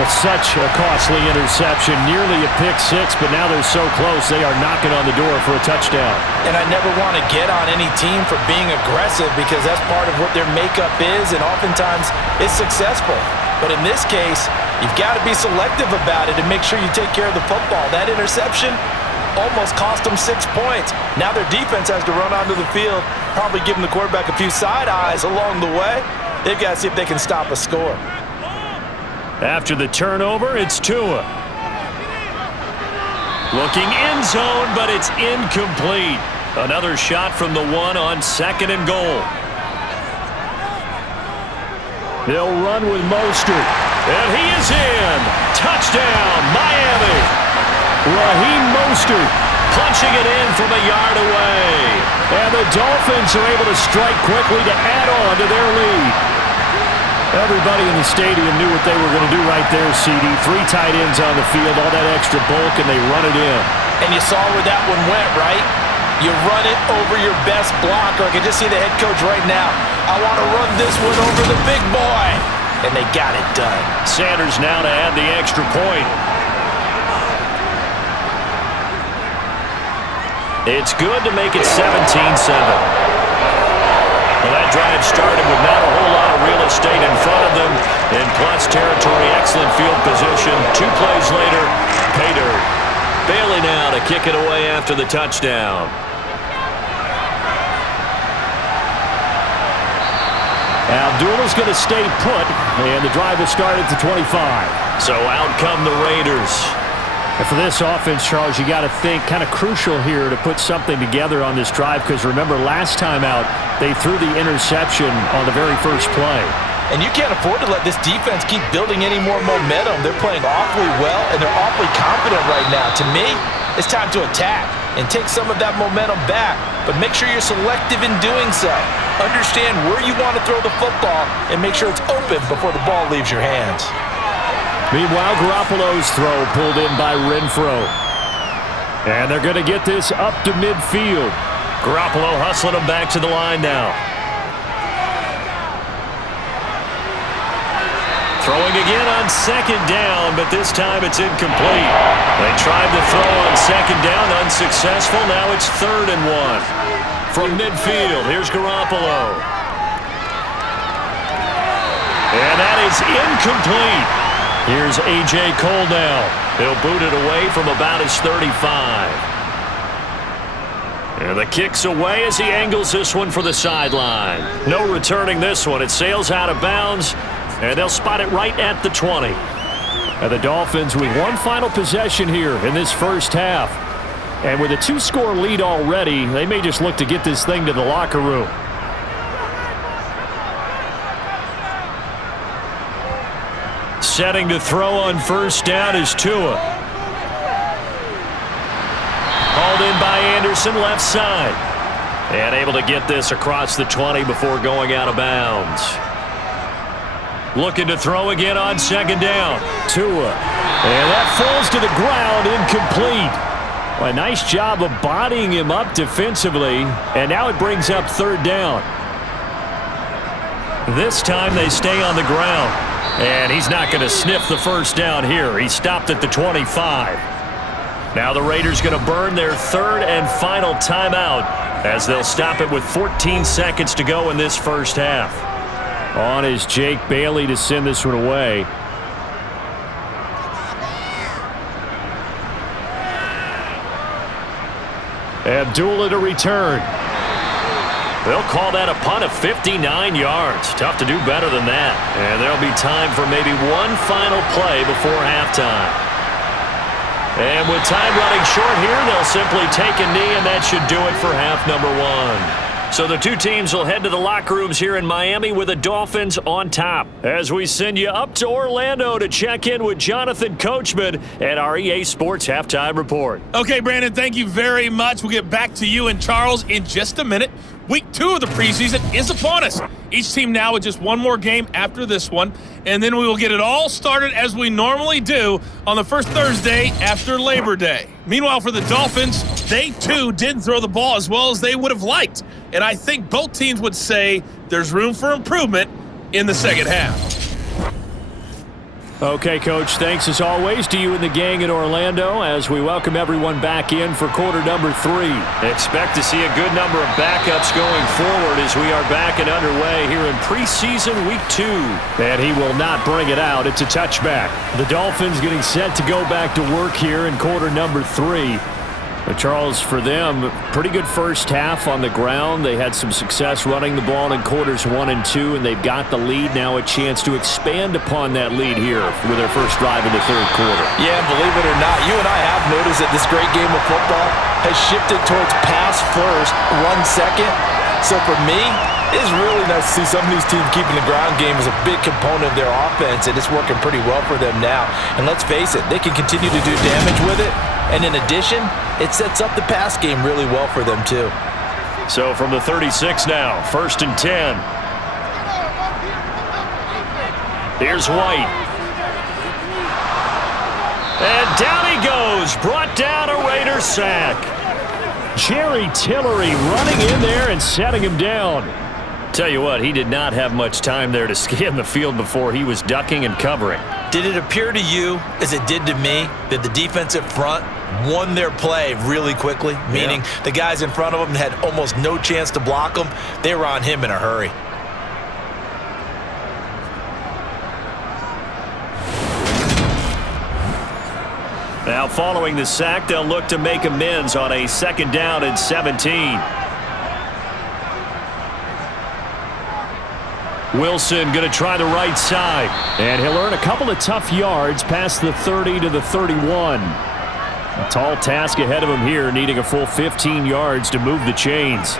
It's such a costly interception, nearly a pick-6, but now they're so close they are knocking on the door for a touchdown. And I never want to get on any team for being aggressive because that's part of what their makeup is, and oftentimes it's successful. But in this case, you've got to be selective about it and make sure you take care of the football. That interception almost cost them 6 points. Now their defense has to run onto the field, probably giving the quarterback a few side eyes along the way. They've got to see if they can stop a score. After the turnover, it's Tua. Looking end zone, but it's incomplete. Another shot from the 1 on 2nd and goal. They'll run with Mostert. And he is in. Touchdown, Miami. Raheem Mostert punching it in from a yard away. And the Dolphins are able to strike quickly to add on to their lead. Everybody in the stadium knew what they were going to do right there, CD. 3 tight ends on the field, all that extra bulk, and they run it in. And you saw where that one went, right? You run it over your best blocker. I can just see the head coach right now. I want to run this one over the big boy. And they got it done. Sanders now to add the extra point. It's good to make it 17-7. Well, that drive started with not a whole lot of real estate in front of them. In plus territory, excellent field position. 2 plays later, pay dirt. Bailey now to kick it away after the touchdown. Abdullah's going to stay put, and the drive will start at the 25. So out come the Raiders. And for this offense, Charles, you got to think kind of crucial here to put something together on this drive because remember, last time out, they threw the interception on the very first play. And you can't afford to let this defense keep building any more momentum. They're playing awfully well, and they're awfully confident right now. To me, it's time to attack and take some of that momentum back, but make sure you're selective in doing so. Understand where you want to throw the football and make sure it's open before the ball leaves your hands. Meanwhile, Garoppolo's throw pulled in by Renfro. And they're going to get this up to midfield. Garoppolo hustling him back to the line now. Throwing again on second down, but this time it's incomplete. They tried to throw on second down, unsuccessful. Now it's 3rd and 1. From midfield, here's Garoppolo. And that is incomplete. Here's A.J. Cole now. He'll boot it away from about his 35. And the kick's away as he angles this one for the sideline. No returning this one. It sails out of bounds. And they'll spot it right at the 20. And the Dolphins with one final possession here in this first half. And with a 2-score lead already, they may just look to get this thing to the locker room. Setting to throw on first down is Tua. Hauled in by Anderson, left side. And able to get this across the 20 before going out of bounds. Looking to throw again on second down. Tua. And that falls to the ground, incomplete. Well, a nice job of bodying him up defensively. And now it brings up 3rd down. This time they stay on the ground. And he's not going to sniff the first down here. He stopped at the 25. Now the Raiders going to burn their 3rd and final timeout as they'll stop it with 14 seconds to go in this first half. On is Jake Bailey to send this one away. Abdullah to return. They'll call that a punt of 59 yards. Tough to do better than that. And there'll be time for maybe one final play before halftime. And with time running short here, they'll simply take a knee, and that should do it for half number 1. So the two teams will head to the locker rooms here in Miami with the Dolphins on top. As we send you up to Orlando to check in with Jonathan Coachman at our EA Sports Halftime Report. Okay, Brandon, thank you very much. We'll get back to you and Charles in just a minute. Week 2 of the preseason is upon us. Each team now with just one more game after this one, and then we will get it all started as we normally do on the first Thursday after Labor Day. Meanwhile, for the Dolphins, they too didn't throw the ball as well as they would have liked, and I think both teams would say there's room for improvement in the second half. Okay, Coach, thanks as always to you and the gang in Orlando as we welcome everyone back in for quarter number 3. Expect to see a good number of backups going forward as we are back and underway here in preseason week 2. And he will not bring it out. It's a touchback. The Dolphins getting set to go back to work here in quarter number 3. Charles, for them, pretty good first half on the ground. They had some success running the ball in quarters 1 and 2, and they've got the lead. Now a chance to expand upon that lead here with their first drive in the third quarter. Yeah, believe it or not, you and I have noticed that this great game of football has shifted towards pass first, run second. So for me, it's really nice to see some of these teams keeping the ground game as a big component of their offense, and it's working pretty well for them now. And let's face it, they can continue to do damage with it. And in addition, it sets up the pass game really well for them too. So from the 36 now, 1st and 10. Here's White. And down he goes, brought down a Raider sack. Jerry Tillery running in there and setting him down. Tell you what, he did not have much time there to scan the field before he was ducking and covering. Did it appear to you, as it did to me, that the defensive front won their play really quickly? Meaning the guys in front of them had almost no chance to block them. They were on him in a hurry. Now following the sack, they'll look to make amends on a 2nd down and 17. Wilson going to try the right side. And he'll earn a couple of tough yards past the 30 to the 31. A tall task ahead of him here, needing a full 15 yards to move the chains.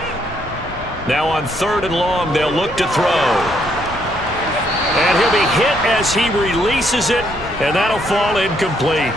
Now on 3rd and long, they'll look to throw. And he'll be hit as he releases it, and that'll fall incomplete.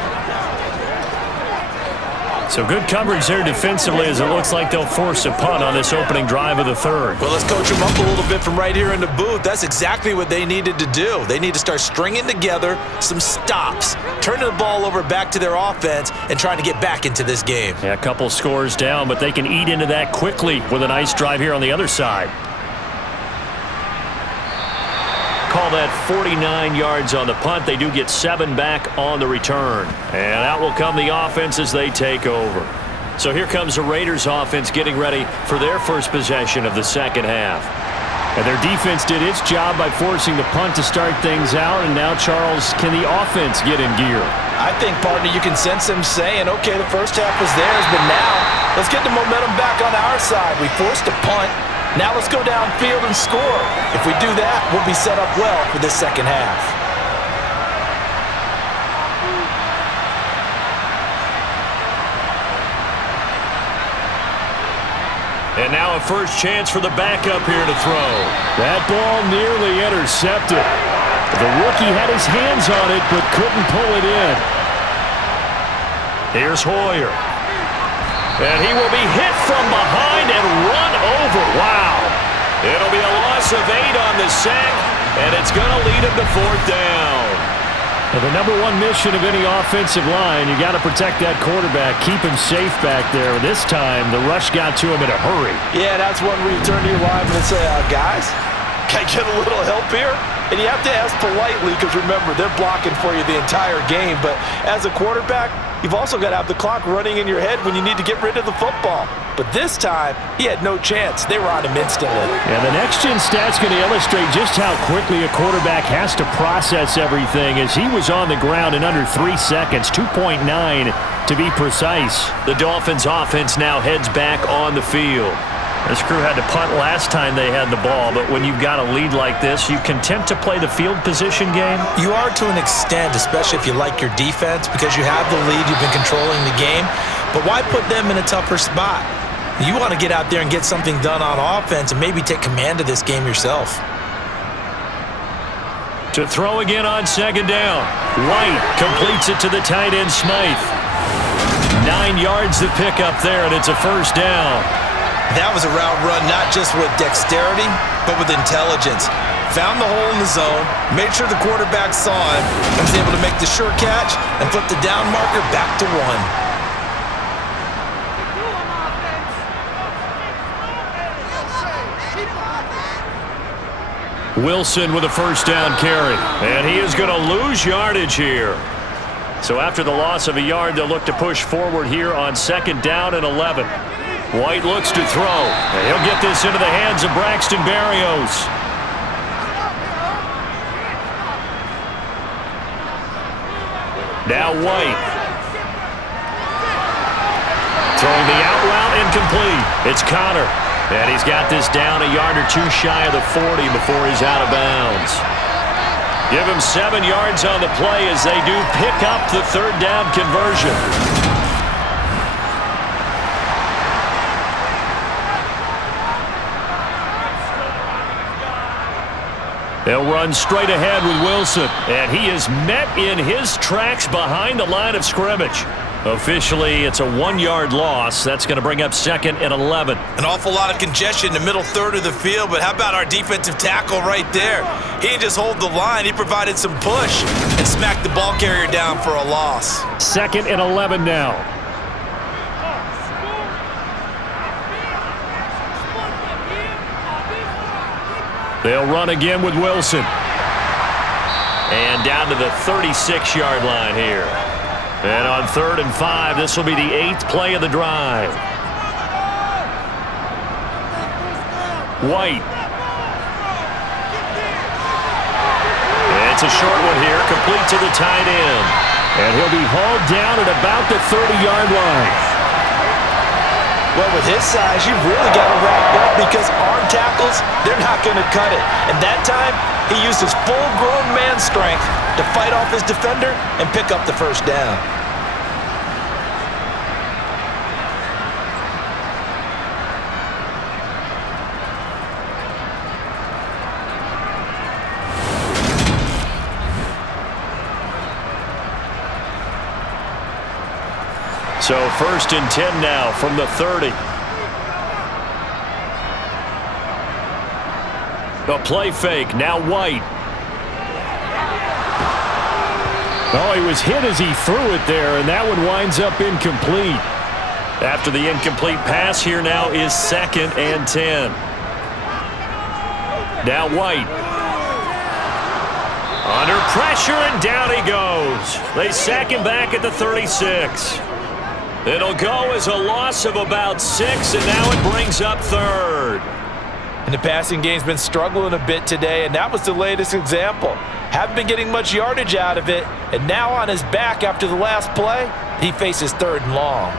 So good coverage there defensively as it looks like they'll force a punt on this opening drive of the third. Well, let's coach them up a little bit from right here in the booth. That's exactly what they needed to do. They need to start stringing together some stops, turning the ball over back to their offense, and trying to get back into this game. Yeah, a couple scores down, but they can eat into that quickly with a nice drive here on the other side. Call that 49 yards on the punt. They do get 7 back on the return. And out will come the offense as they take over. So here comes the Raiders offense getting ready for their first possession of the second half. And their defense did its job by forcing the punt to start things out. And now, Charles, can the offense get in gear? I think, partner, you can sense them saying, okay, the first half was theirs, but now let's get the momentum back on our side. We forced a punt. Now let's go downfield and score. If we do that, we'll be set up well for this second half. And now a first chance for the backup here to throw. That ball nearly intercepted. The rookie had his hands on it but couldn't pull it in. Here's Hoyer. And he will be hit from behind and run over. Wow. It'll be a loss of 8 on the sack, and it's going to lead him to 4th down. Now, the number one mission of any offensive line, you got to protect that quarterback, keep him safe back there. This time, the rush got to him in a hurry. Yeah, that's one where you turn to your lineman and say, guys, can I get a little help here? And you have to ask politely because, remember, they're blocking for you the entire game. But as a quarterback, you've also got to have the clock running in your head when you need to get rid of the football. But this time, he had no chance. They were on him instantly. Yeah, the next-gen stat's going to illustrate just how quickly a quarterback has to process everything as he was on the ground in under 3 seconds, 2.9 to be precise. The Dolphins' offense now heads back on the field. This crew had to punt last time they had the ball, but when you've got a lead like this, you content to play the field position game? You are to an extent, especially if you like your defense, because you have the lead, you've been controlling the game. But why put them in a tougher spot? You want to get out there and get something done on offense and maybe take command of this game yourself. To throw again on second down. White completes it to the tight end, Smythe. 9 yards to pick up there, and it's a first down. That was a route run not just with dexterity, but with intelligence. Found the hole in the zone, made sure the quarterback saw him, and was able to make the sure catch and flip the down marker back to 1. Wilson with a first down carry, and he is going to lose yardage here. So after the loss of a yard, they'll look to push forward here on second down and 11. White looks to throw, and he'll get this into the hands of Braxton Berrios. Now White. Throwing the out route incomplete. It's Connor, and he's got this down a yard or 2 shy of the 40 before he's out of bounds. Give him 7 yards on the play as they do pick up the third down conversion. They'll run straight ahead with Wilson, and he is met in his tracks behind the line of scrimmage. Officially, it's a 1-yard loss. That's going to bring up second and 11. An awful lot of congestion in the middle third of the field, but how about our defensive tackle right there? He didn't just hold the line. He provided some push and smacked the ball carrier down for a loss. Second and 11 now. They'll run again with Wilson. And down to the 36-yard line here. And on 3rd and 5, this will be the 8th play of the drive. White. It's a short one here, complete to the tight end. And he'll be hauled down at about the 30-yard line. Well, with his size, you've really got to wrap up because arm tackles, they're not going to cut it. And that time, he used his full-grown man strength to fight off his defender and pick up the first down. So 1st and 10 now from the 30. The play fake, now White. Oh, he was hit as he threw it there, and that one winds up incomplete. After the incomplete pass, here now is 2nd and 10. Now White. Under pressure, and down he goes. They sack him back at the 36. It'll go as a loss of about 6, and now it brings up 3rd. And the passing game's been struggling a bit today, and that was the latest example. Haven't been getting much yardage out of it, and now on his back after the last play, he faces 3rd and long.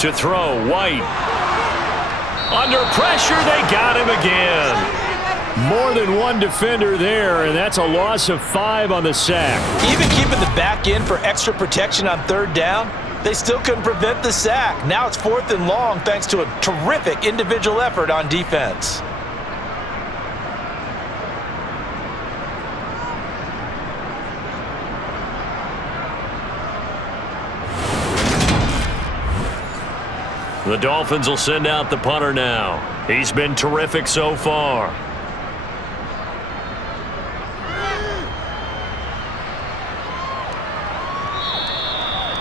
To throw, White. Under pressure, they got him again. More than one defender there, and that's a loss of 5 on the sack. Even keeping the back in for extra protection on 3rd down, they still couldn't prevent the sack. Now it's 4th and long thanks to a terrific individual effort on defense. The Dolphins will send out the punter now. He's been terrific so far.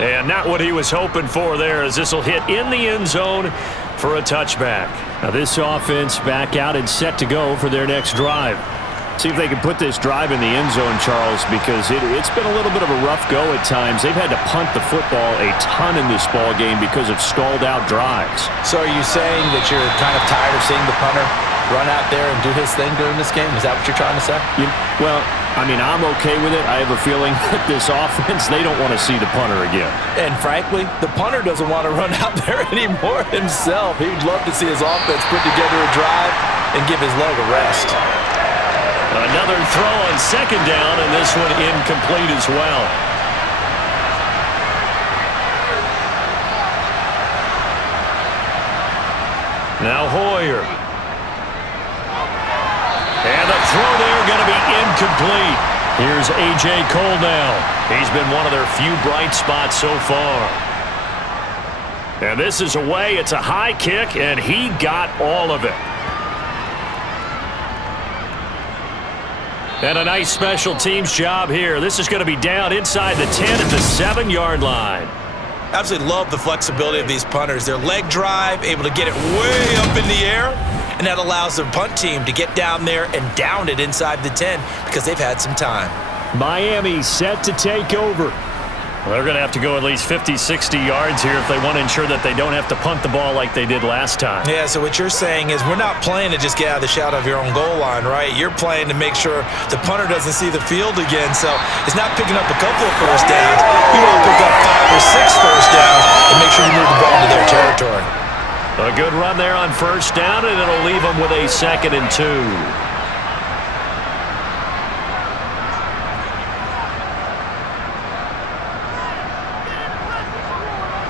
And not what he was hoping for there, as this will hit in the end zone for a touchback. Now this offense back out and set to go for their next drive. See if they can put this drive in the end zone, Charles, because it's been a little bit of a rough go at times. They've had to punt the football a ton in this ball game because of stalled-out drives. So are you saying that you're kind of tired of seeing the punter run out there and do his thing during this game? Is that what you're trying to say? Well, I mean, I'm okay with it. I have a feeling that this offense, they don't want to see the punter again. And frankly, the punter doesn't want to run out there anymore himself. He'd love to see his offense put together a drive and give his leg a rest. Another throw on 2nd down, and this one incomplete as well. Now Hoyer. And the throw there going to be incomplete. Here's A.J. Cole now. He's been one of their few bright spots so far. And this is away. It's a high kick, and he got all of it. And a nice special teams job here. This is going to be down inside the 10 at the 7-yard line. Absolutely love the flexibility of these punters. Their leg drive, able to get it way up in the air, and that allows their punt team to get down there and down it inside the 10 because they've had some time. Miami set to take over. Well, they're going to have to go at least 50, 60 yards here if they want to ensure that they don't have to punt the ball like they did last time. Yeah, so what you're saying is we're not playing to just get out of the shadow of your own goal line, right? You're playing to make sure the punter doesn't see the field again. So it's not picking up a couple of first downs. You want to pick up 5 or 6 first downs and make sure you move the ball into their territory. A good run there on 1st down, and it'll leave them with a 2nd and 2.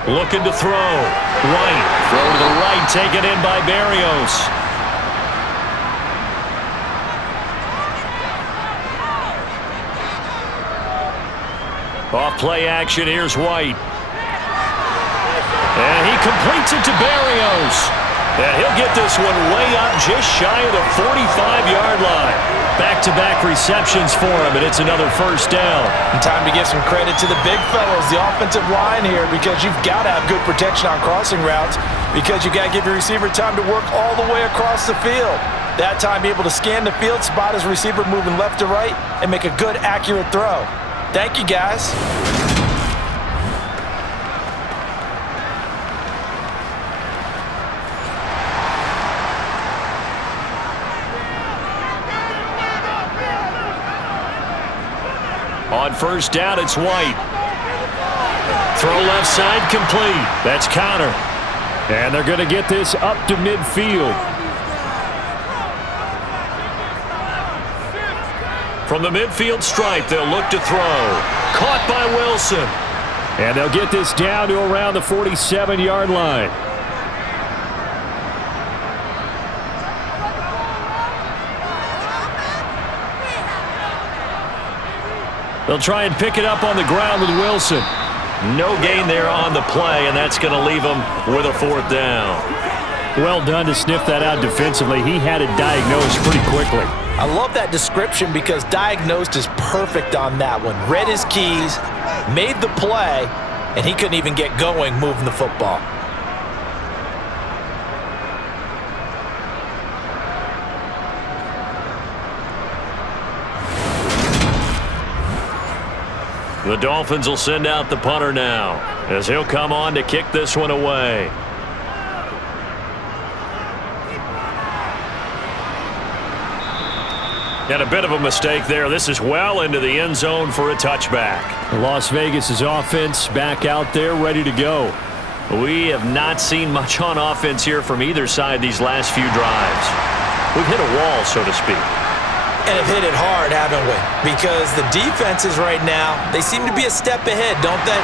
Looking to throw. White. Throw to the right. Taken in by Berrios. Off play action. Here's White. And he completes it to Berrios. And he'll get this one way up just shy of the 45-yard line. Back-to-back receptions for him, and it's another 1st down. And time to give some credit to the big fellows, the offensive line here, because you've got to have good protection on crossing routes because you've got to give your receiver time to work all the way across the field. That time, be able to scan the field, spot his receiver moving left to right, and make a good, accurate throw. Thank you, guys. On 1st down, it's White. Throw left side complete. That's Connor. And they're going to get this up to midfield. From the midfield stripe, they'll look to throw. Caught by Wilson. And they'll get this down to around the 47-yard line. They'll try and pick it up on the ground with Wilson. No gain there on the play, and that's going to leave them with a 4th down. Well done to sniff that out defensively. He had it diagnosed pretty quickly. I love that description because diagnosed is perfect on that one. Read his keys, made the play, and he couldn't even get going moving the football. The Dolphins will send out the punter now as he'll come on to kick this one away. And a bit of a mistake there. This is well into the end zone for a touchback. Las Vegas' offense back out there ready to go. We have not seen much on offense here from either side these last few drives. We've hit a wall, so to speak. And have hit it hard, haven't we? Because the defenses right now, they seem to be a step ahead, don't they?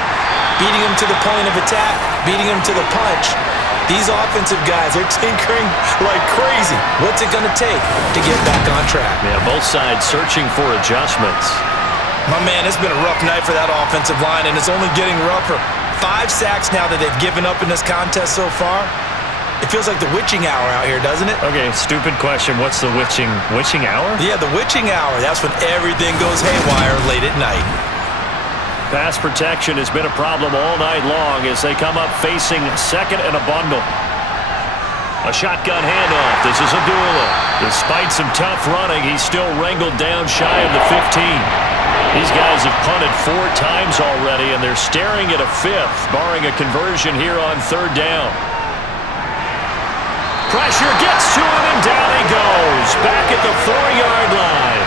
Beating them to the point of attack, beating them to the punch. These offensive guys are tinkering like crazy. What's it going to take to get back on track? Yeah, both sides searching for adjustments. My man, it's been a rough night for that offensive line, and it's only getting rougher. 5 sacks now that they've given up in this contest so far. It feels like the witching hour out here, doesn't it? Okay, stupid question. What's the witching hour? Yeah, the witching hour. That's when everything goes haywire late at night. Pass protection has been a problem all night long as they come up facing second and a bundle. A shotgun handoff. This is Abdullah. Despite some tough running, he's still wrangled down shy of the 15. These guys have punted 4 times already, and they're staring at a 5th, barring a conversion here on 3rd down. Pressure gets to him, and down he goes. Back at the 4-yard line.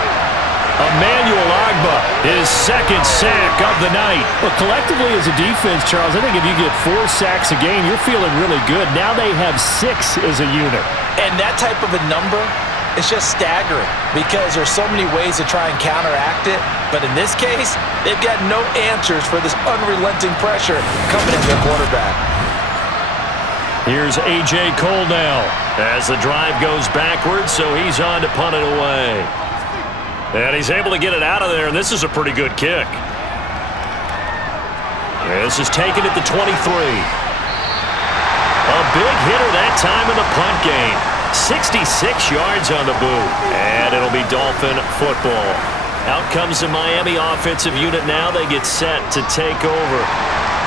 Emmanuel Agba, his 2nd sack of the night. Well, collectively as a defense, Charles, I think if you get 4 sacks a game, you're feeling really good. Now they have 6 as a unit. And that type of a number is just staggering because there's so many ways to try and counteract it. But in this case, they've got no answers for this unrelenting pressure coming at their quarterback. Here's A.J. Cole now as the drive goes backwards, so he's on to punt it away. And he's able to get it out of there, and this is a pretty good kick. This is taken at the 23. A big hitter that time in the punt game. 66 yards on the boot, and it'll be Dolphin football. Out comes the Miami offensive unit now. They get set to take over.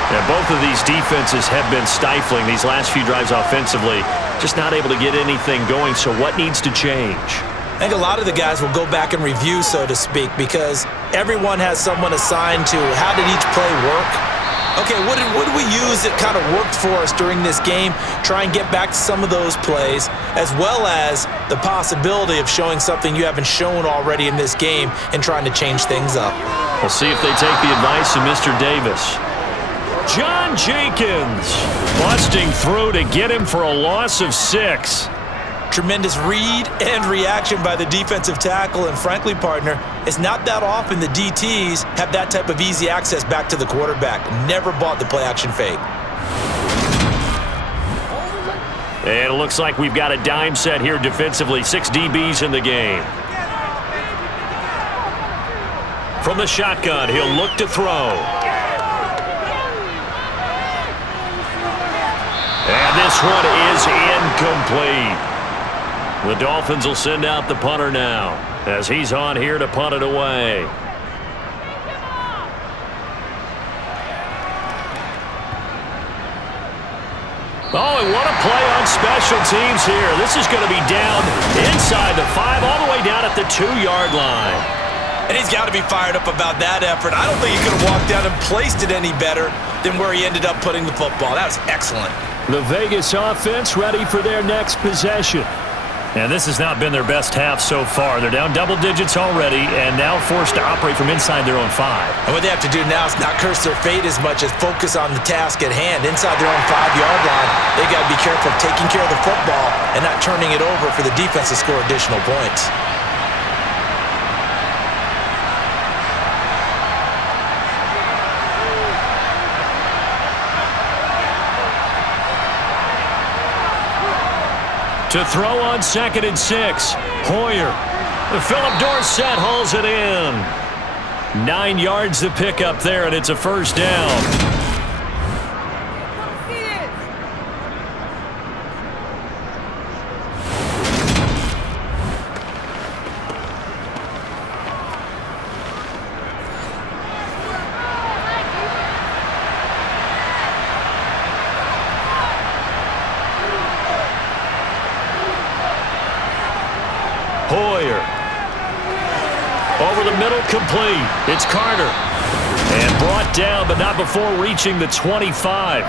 Now, both of these defenses have been stifling these last few drives offensively, just not able to get anything going. So what needs to change? I think a lot of the guys will go back and review, so to speak, because everyone has someone assigned to how did each play work. Okay, what did we use that kind of worked for us during this game? Try and get back to some of those plays, as well as the possibility of showing something you haven't shown already in this game and trying to change things up. We'll see if they take the advice of Mr. Davis. John Jenkins busting through to get him for a loss of 6. Tremendous read and reaction by the defensive tackle, and frankly, partner, it's not that often the DTs have that type of easy access back to the quarterback. Never bought the play-action fake. And it looks like we've got a dime set here defensively. 6 DBs in the game. From the shotgun, he'll look to throw. And this one is incomplete. The Dolphins will send out the punter now as he's on here to punt it away. Oh, and what a play on special teams here. This is going to be down inside the 5, all the way down at the 2-yard line. And he's got to be fired up about that effort. I don't think he could have walked down and placed it any better than where he ended up putting the football. That was excellent. The Vegas offense ready for their next possession. And this has not been their best half so far. They're down double digits already and now forced to operate from inside their own 5. And what they have to do now is not curse their fate as much as focus on the task at hand. Inside their own 5-yard line, they got to be careful of taking care of the football and not turning it over for the defense to score additional points. To throw on 2nd and 6. Hoyer. Philip Dorsett hauls it in. 9 yards to pick up there, and it's a first down. Over the middle, complete. It's Carter. And brought down, but not before reaching the 25.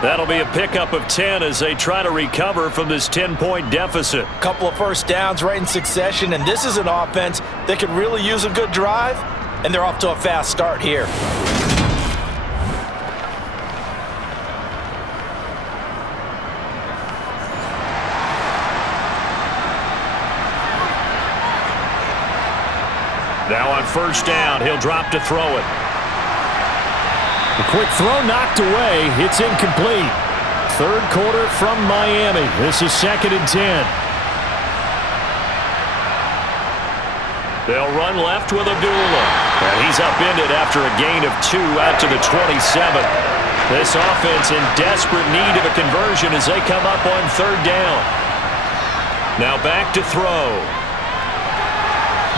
That'll be a pickup of 10 as they try to recover from this 10-point deficit. Couple of first downs right in succession, and this is an offense that could really use a good drive, and they're off to a fast start here. Now on first down, he'll drop to throw it. A quick throw knocked away. It's incomplete. Third quarter from Miami. This is 2nd and 10. They'll run left with Abdullah. And he's upended after a gain of 2 out to the 27. This offense in desperate need of a conversion as they come up on third down. Now back to throw.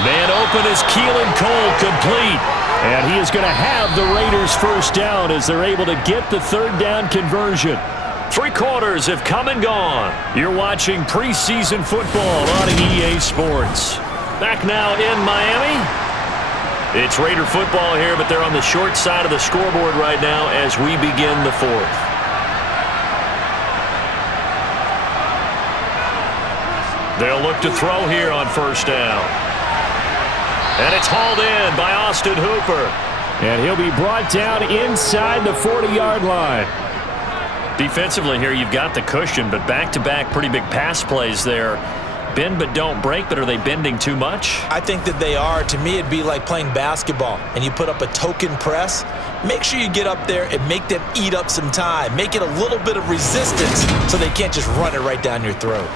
Man open is Keelan Cole, complete. And he is going to have the Raiders first down as they're able to get the third down conversion. 3 quarters have come and gone. You're watching preseason football on EA Sports. Back now in Miami. It's Raider football here, but they're on the short side of the scoreboard right now as we begin the 4th. They'll look to throw here on first down. And it's hauled in by Austin Hooper. And he'll be brought down inside the 40-yard line. Defensively here, you've got the cushion, but back-to-back pretty big pass plays there. Bend but don't break, but are they bending too much? I think that they are. To me, it'd be like playing basketball, and you put up a token press. Make sure you get up there and make them eat up some time. Make it a little bit of resistance so they can't just run it right down your throat.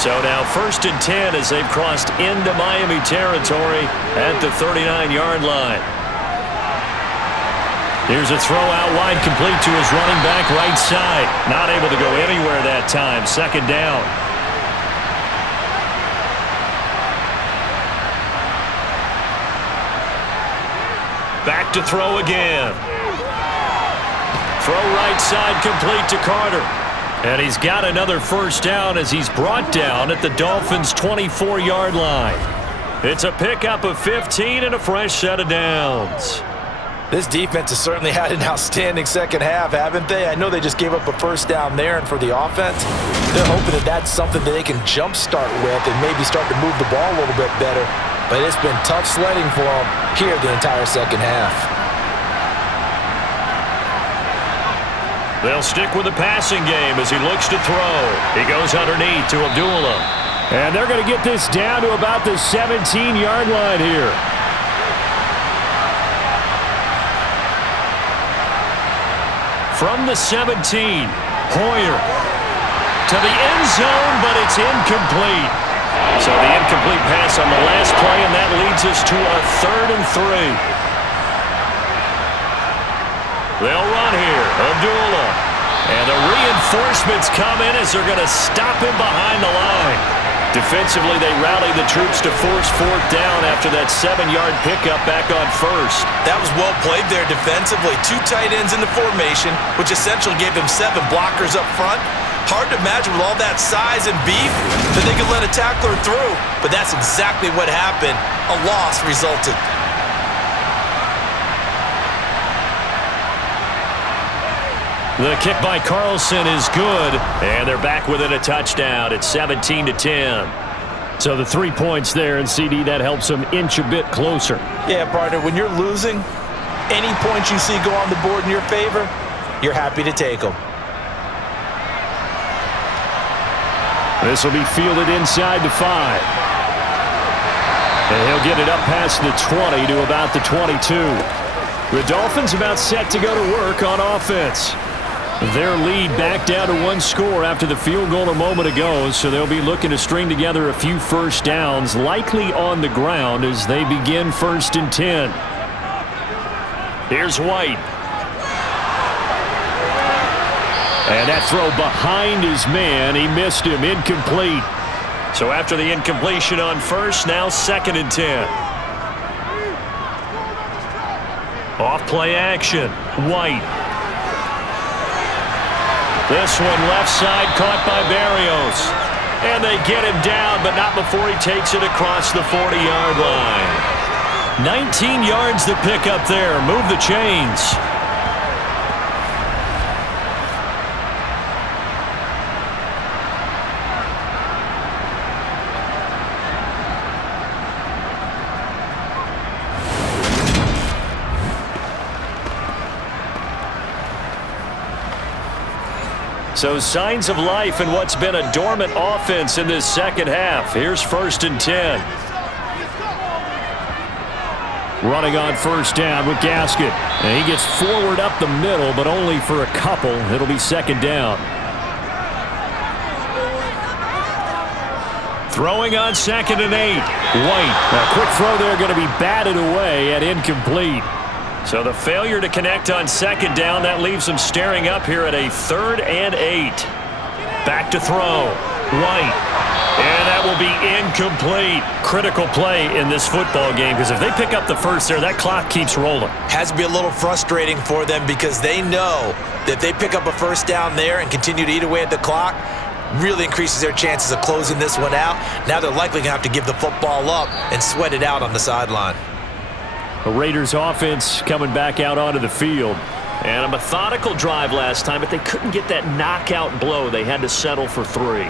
So now 1st and 10 as they've crossed into Miami territory at the 39-yard line. Here's a throw out wide, complete to his running back right side. Not able to go anywhere that time. 2nd down. Back to throw again. Throw right side, complete to Carter. And he's got another first down as he's brought down at the Dolphins' 24-yard line. It's a pickup of 15 and a fresh set of downs. This defense has certainly had an outstanding second half, haven't they? I know they just gave up a first down there, and for the offense, they're hoping that that's something that they can jumpstart with and maybe start to move the ball a little bit better. But it's been tough sledding for them here the entire second half. They'll stick with the passing game as he looks to throw. He goes underneath to Abdullah. And they're going to get this down to about the 17-yard line here. From the 17, Hoyer to the end zone, but it's incomplete. So the incomplete pass on the last play, and that leads us to our 3rd and 3. They'll run here. Abdullah. And the reinforcements come in as they're going to stop him behind the line. Defensively, they rally the troops to force 4th down after that 7-yard pickup back on 1st. That was well played there defensively. 2 tight ends in the formation, which essentially gave them 7 blockers up front. Hard to imagine with all that size and beef that they could let a tackler through. But that's exactly what happened. A loss resulted. The kick by Carlson is good, and they're back within a touchdown. It's 17-10. So the 3 points there, and CD, that helps them inch a bit closer. Yeah, partner, when you're losing, any points you see go on the board in your favor, you're happy to take them. This will be fielded inside the 5. And he'll get it up past the 20 to about the 22. The Dolphins about set to go to work on offense. Their lead back down to one score after the field goal a moment ago, so they'll be looking to string together a few first downs, likely on the ground as they begin 1st and 10. Here's White. And that throw behind his man, he missed him, incomplete. So after the incompletion on first, now 2nd and 10. Off play action, White. This one left side caught by Barrios. And they get him down, but not before he takes it across the 40-yard line. 19 yards to pick up there. Move the chains. So signs of life in what's been a dormant offense in this second half. Here's 1st and 10. Running on first down with Gasket. And he gets forward up the middle, but only for a couple. It'll be 2nd down. Throwing on 2nd and 8. White. A quick throw there going to be batted away at incomplete. So the failure to connect on 2nd down, that leaves them staring up here at a 3rd and 8. Back to throw. White. And that will be incomplete. Critical play in this football game because if they pick up the first there, that clock keeps rolling. Has to be a little frustrating for them because they know that if they pick up a first down there and continue to eat away at the clock, really increases their chances of closing this one out. Now they're likely going to have to give the football up and sweat it out on the sideline. The Raiders offense coming back out onto the field. And a methodical drive last time, but they couldn't get that knockout blow. They had to settle for 3.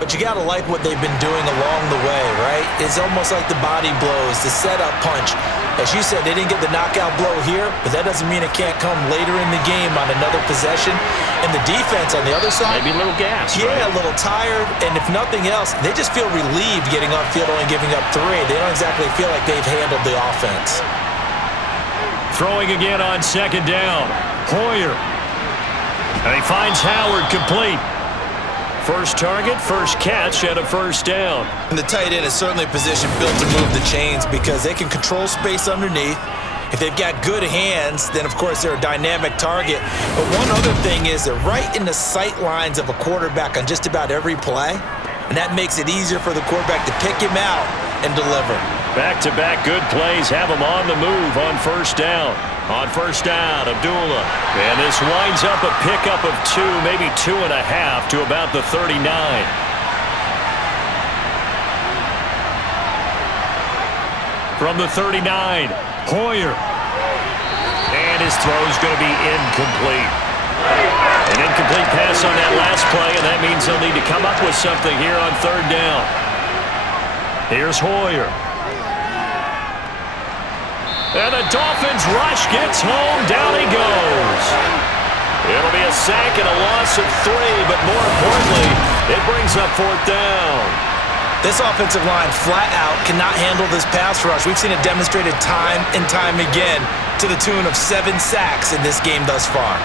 But you got to like what they've been doing along the way, right? It's almost like the body blows, the setup punch. As you said, they didn't get the knockout blow here, but that doesn't mean it can't come later in the game on another possession. And the defense on the other side, maybe a little gas, yeah, right? A little tired. And if nothing else, they just feel relieved getting upfield only giving up 3. They don't exactly feel like they've handled the offense. Throwing again on 2nd down. Hoyer. And he finds Howard complete. First target, first catch, and a first down. And the tight end is certainly a position built to move the chains because they can control space underneath. If they've got good hands, then of course they're a dynamic target. But one other thing is they're right in the sight lines of a quarterback on just about every play. And that makes it easier for the quarterback to pick him out and deliver. Back-to-back good plays have him on the move on first down. On first down, Abdullah. And this winds up a pickup of 2, maybe 2.5 to about the 39. From the 39, Hoyer. And his throw's going to be incomplete. An incomplete pass on that last play, and that means they'll need to come up with something here on 3rd down. Here's Hoyer. And the Dolphins rush gets home. Down he goes. It'll be a sack and a loss of 3, but more importantly, it brings up 4th down. This offensive line flat out cannot handle this pass rush. We've seen it demonstrated time and time again to the tune of 7 sacks in this game thus far.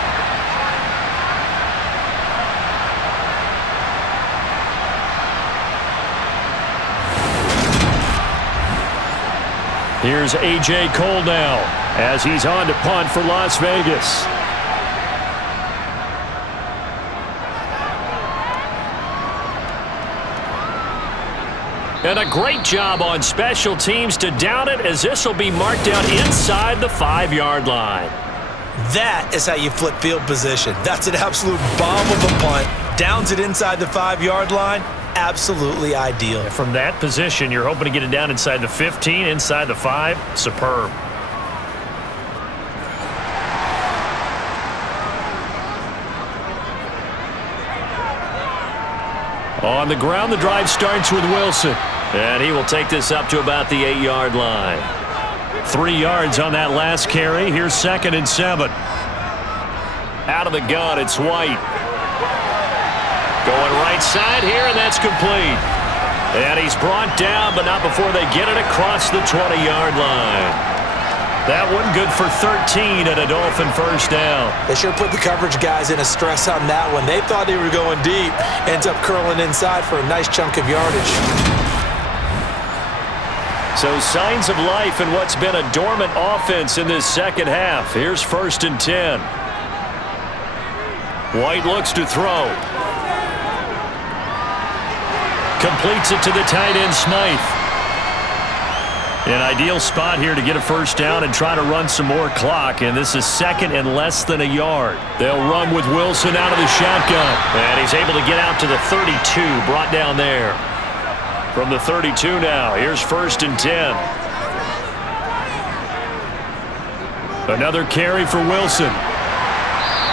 Here's A.J. Cole now as he's on to punt for Las Vegas. And a great job on special teams to down it as this will be marked out inside the 5-yard line. That is how you flip field position. That's an absolute bomb of a punt. Downs it inside the 5-yard line. Absolutely ideal. From that position, you're hoping to get it down inside the 15, inside the 5. Superb. On the ground, the drive starts with Wilson. And he will take this up to about the 8-yard line. 3 yards on that last carry. Here's 2nd and 7. Out of the gun, it's White. Going right side here, and that's complete. And he's brought down, but not before they get it across the 20-yard line. That one good for 13 and a Dolphin first down. They sure put the coverage guys in a stress on that one. They thought they were going deep. Ends up curling inside for a nice chunk of yardage. So signs of life in what's been a dormant offense in this second half. Here's 1st and 10. White looks to throw. Completes it to the tight end, Smythe. An ideal spot here to get a first down and try to run some more clock, and this is 2nd and less than a yard. They'll run with Wilson out of the shotgun, and he's able to get out to the 32, brought down there. From the 32 now, here's 1st and 10. Another carry for Wilson.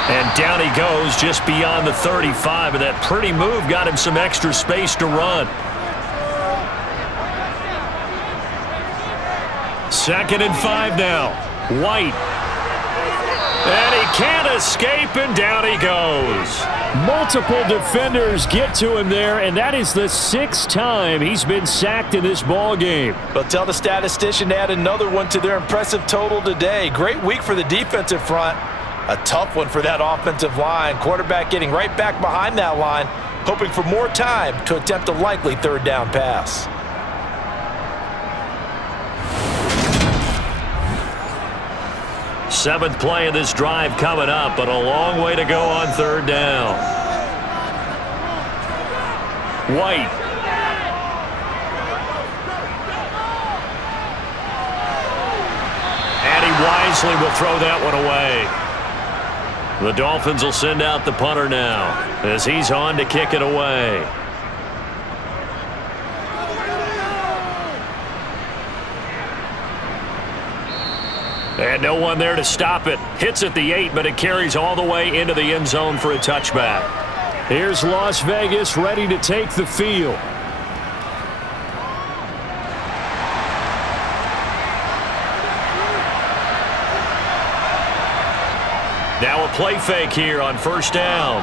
And down he goes just beyond the 35, and that pretty move got him some extra space to run. 2nd and 5 now. White. And he can't escape, and down he goes. Multiple defenders get to him there, and that is the 6th time he's been sacked in this ball game. But tell the statistician to add another one to their impressive total today. Great week for the defensive front. A tough one for that offensive line. Quarterback getting right back behind that line, hoping for more time to attempt a likely 3rd down pass. Seventh play of this drive coming up, but a long way to go on 3rd down. White. And he wisely will throw that one away. The Dolphins will send out the punter now as he's on to kick it away. And no one there to stop it. Hits at the 8, but it carries all the way into the end zone for a touchback. Here's Las Vegas ready to take the field. Now a play fake here on 1st down.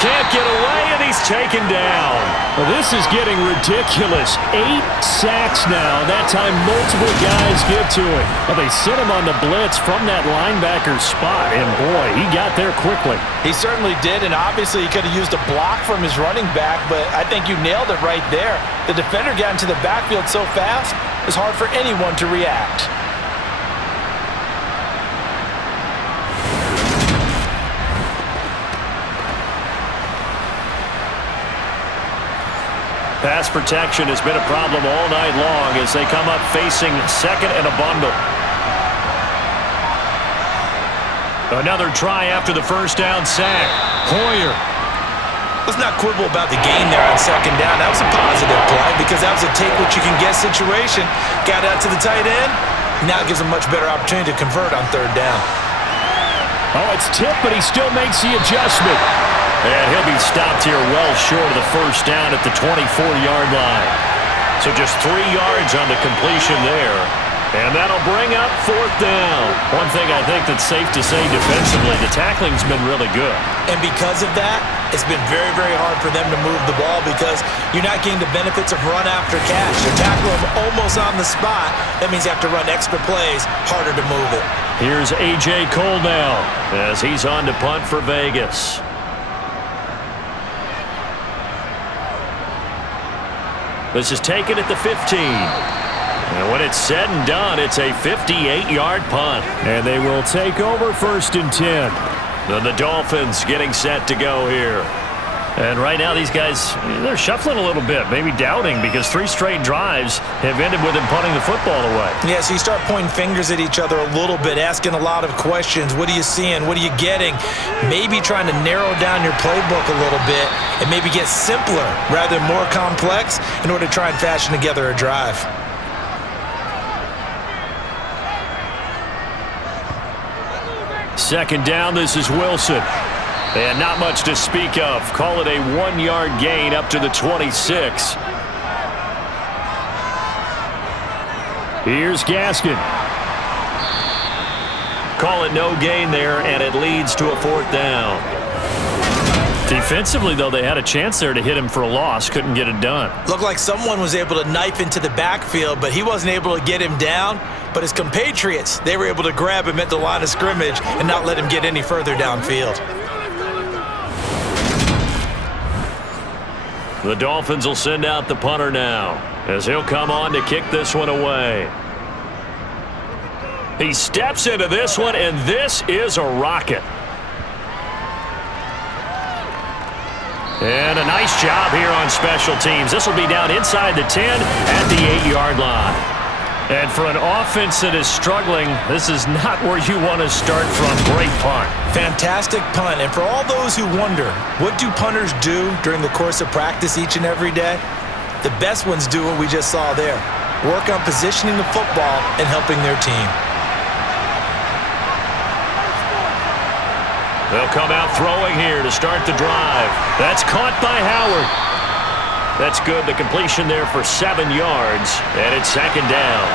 Can't get away, and he's taken down. Well, this is getting ridiculous. 8 sacks now. That time multiple guys get to him. Well, they sent him on the blitz from that linebacker spot, and boy, he got there quickly. He certainly did, and obviously he could have used a block from his running back, but I think you nailed it right there. The defender got into the backfield so fast, it's hard for anyone to react. Pass protection has been a problem all night long as they come up facing 2nd and a bundle. Another try after the 1st down sack. Hoyer. Let's not quibble about the gain there on 2nd down. That was a positive play because that was a take-what-you-can-get situation. Got out to the tight end. Now it gives him much better opportunity to convert on 3rd down. Oh, it's tipped, but he still makes the adjustment. And he'll be stopped here well short of the 1st down at the 24-yard line. So just 3 yards on the completion there. And that'll bring up 4th down. One thing I think that's safe to say defensively, the tackling's been really good. And because of that, it's been very, very hard for them to move the ball because you're not getting the benefits of run after catch. You're tackling them almost on the spot. That means you have to run extra plays, harder to move it. Here's A.J. Cole now as he's on to punt for Vegas. This is taken at the 15. And when it's said and done, it's a 58-yard punt. And they will take over 1st and 10. Then the Dolphins getting set to go here. And right now these guys, they're shuffling a little bit, maybe doubting because 3 straight drives have ended with them punting the football away. Yeah, so you start pointing fingers at each other a little bit, asking a lot of questions. What are you seeing? What are you getting? Maybe trying to narrow down your playbook a little bit and maybe get simpler rather than more complex in order to try and fashion together a drive. Second down, this is Wilson. And not much to speak of. Call it a 1-yard gain up to the 26. Here's Gaskin. Call it no gain there, and it leads to a 4th down. Defensively, though, they had a chance there to hit him for a loss. Couldn't get it done. Looked like someone was able to knife into the backfield, but he wasn't able to get him down. But his compatriots, they were able to grab him at the line of scrimmage and not let him get any further downfield. The Dolphins will send out the punter now, as he'll come on to kick this one away. He steps into this one, and this is a rocket. And a nice job here on special teams. This will be down inside the 10 at the 8-yard line. And for an offense that is struggling, this is not where you want to start from. Great punt. Fantastic punt. And for all those who wonder, what do punters do during the course of practice each and every day? The best ones do what we just saw there. Work on positioning the football and helping their team. They'll come out throwing here to start the drive. That's caught by Howard. That's good. The completion there for 7 yards, and it's second down.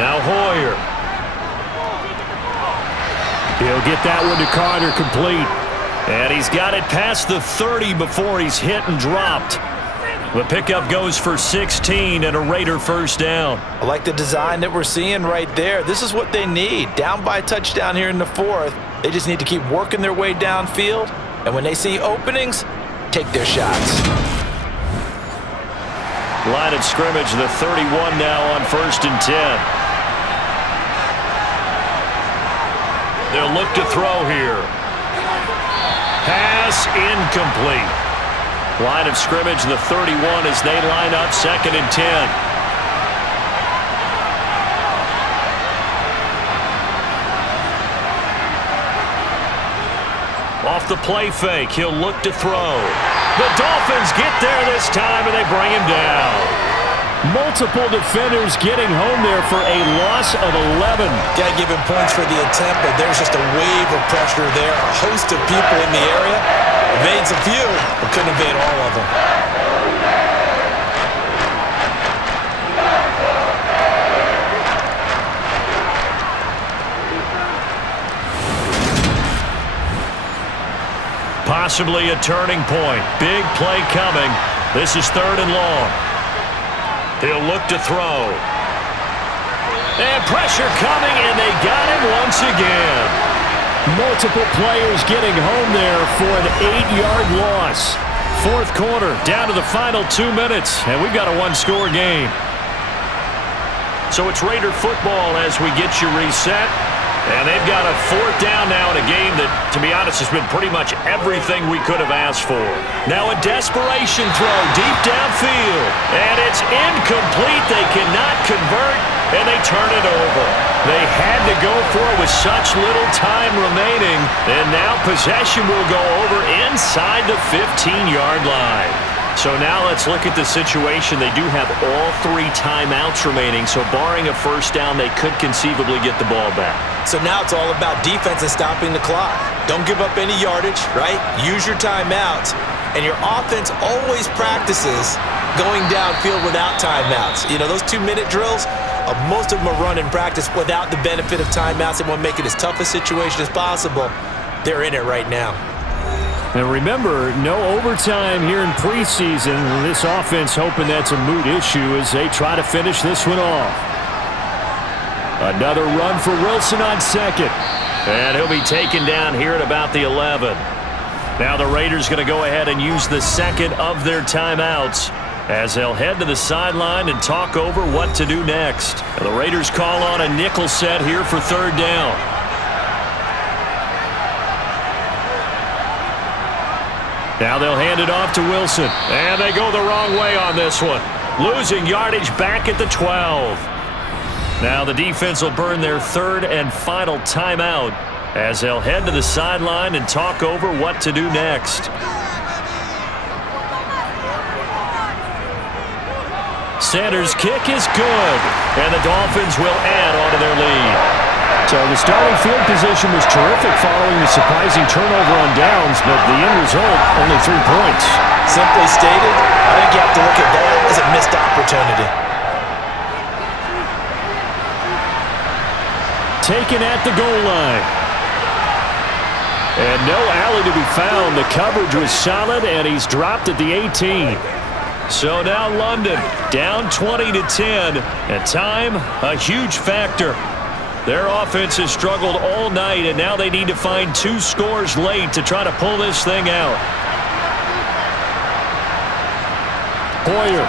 Now Hoyer. He'll get that one to Carter, complete. And he's got it past the 30 before he's hit and dropped. The pickup goes for 16 and a Raider first down. I like the design that we're seeing right there. This is what they need. Down by a touchdown here in the fourth. They just need to keep working their way downfield. And when they see openings, take their shots. Line of scrimmage, the 31 now on 1st and 10. They'll look to throw here. Pass incomplete. Line of scrimmage, the 31 as they line up 2nd and 10. Off the play fake, he'll look to throw. The Dolphins get there this time, and they bring him down. Multiple defenders getting home there for a loss of 11. Got to give him points for the attempt, but there's just a wave of pressure there. A host of people in the area. Evades a few, but couldn't evade all of them. Possibly a turning point. Big play coming. This is 3rd and long. He'll look to throw. And pressure coming, and they got him once again. Multiple players getting home there for an 8-yard loss. 4th quarter, down to the final 2 minutes, and we've got a one-score game. So it's Raider football as we get you reset. And they've got a 4th down now in a game that, to be honest, has been pretty much everything we could have asked for. Now a desperation throw deep downfield. And it's incomplete. They cannot convert, and they turn it over. They had to go for it with such little time remaining. And now possession will go over inside the 15-yard line. So now let's look at the situation. They do have all 3 timeouts remaining, so barring a first down, they could conceivably get the ball back. So now it's all about defense and stopping the clock. Don't give up any yardage, right? Use your timeouts. And your offense always practices going downfield without timeouts. You know, those 2-minute drills, most of them are run in practice without the benefit of timeouts and want to make it as tough a situation as possible. They're in it right now. And remember, no overtime here in preseason. This offense hoping that's a moot issue as they try to finish this one off. Another run for Wilson on 2nd. And he'll be taken down here at about the 11. Now the Raiders going to go ahead and use the 2nd of their timeouts as they'll head to the sideline and talk over what to do next. And the Raiders call on a nickel set here for 3rd down. Now they'll hand it off to Wilson. And they go the wrong way on this one. Losing yardage back at the 12. Now the defense will burn their 3rd and final timeout as they'll head to the sideline and talk over what to do next. Sanders' kick is good, and the Dolphins will add on to their lead. So the starting field position was terrific following the surprising turnover on downs, but the end result, only 3 points. Simply stated, I think you have to look at that as a missed opportunity. Taken at the goal line. And no alley to be found. The coverage was solid, and he's dropped at the 18. So now London down 20-10, and time a huge factor. Their offense has struggled all night, and now they need to find 2 scores late to try to pull this thing out. Hoyer.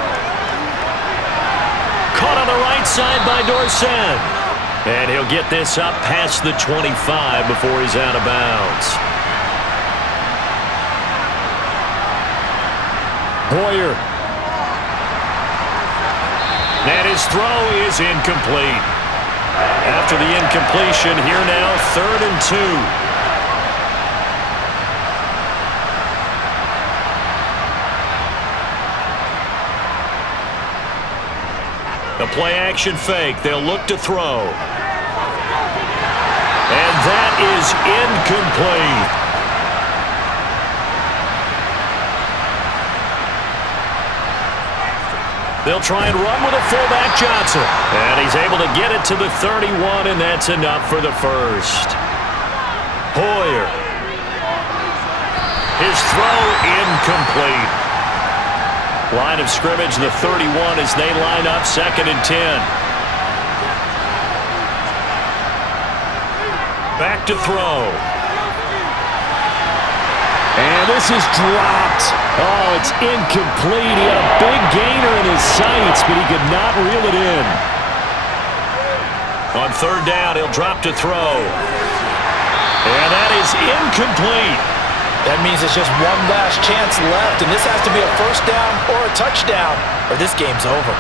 Caught on the right side by Dorsett. And he'll get this up past the 25 before he's out of bounds. Hoyer. And his throw is incomplete. After the incompletion, here now, 3rd and 2. The play-action fake. They'll look to throw. And that is incomplete. They'll try and run with a fullback, Johnson. And he's able to get it to the 31, and that's enough for the first. Hoyer. His throw incomplete. Line of scrimmage, the 31, as they line up 2nd and 10. Back to throw. And this is dropped. Oh, it's incomplete. He had a big gainer in his sights, but he could not reel it in. On 3rd down, he'll drop to throw. And that is incomplete. That means it's just one last chance left, and this has to be a 1st down or a touchdown, or this game's over.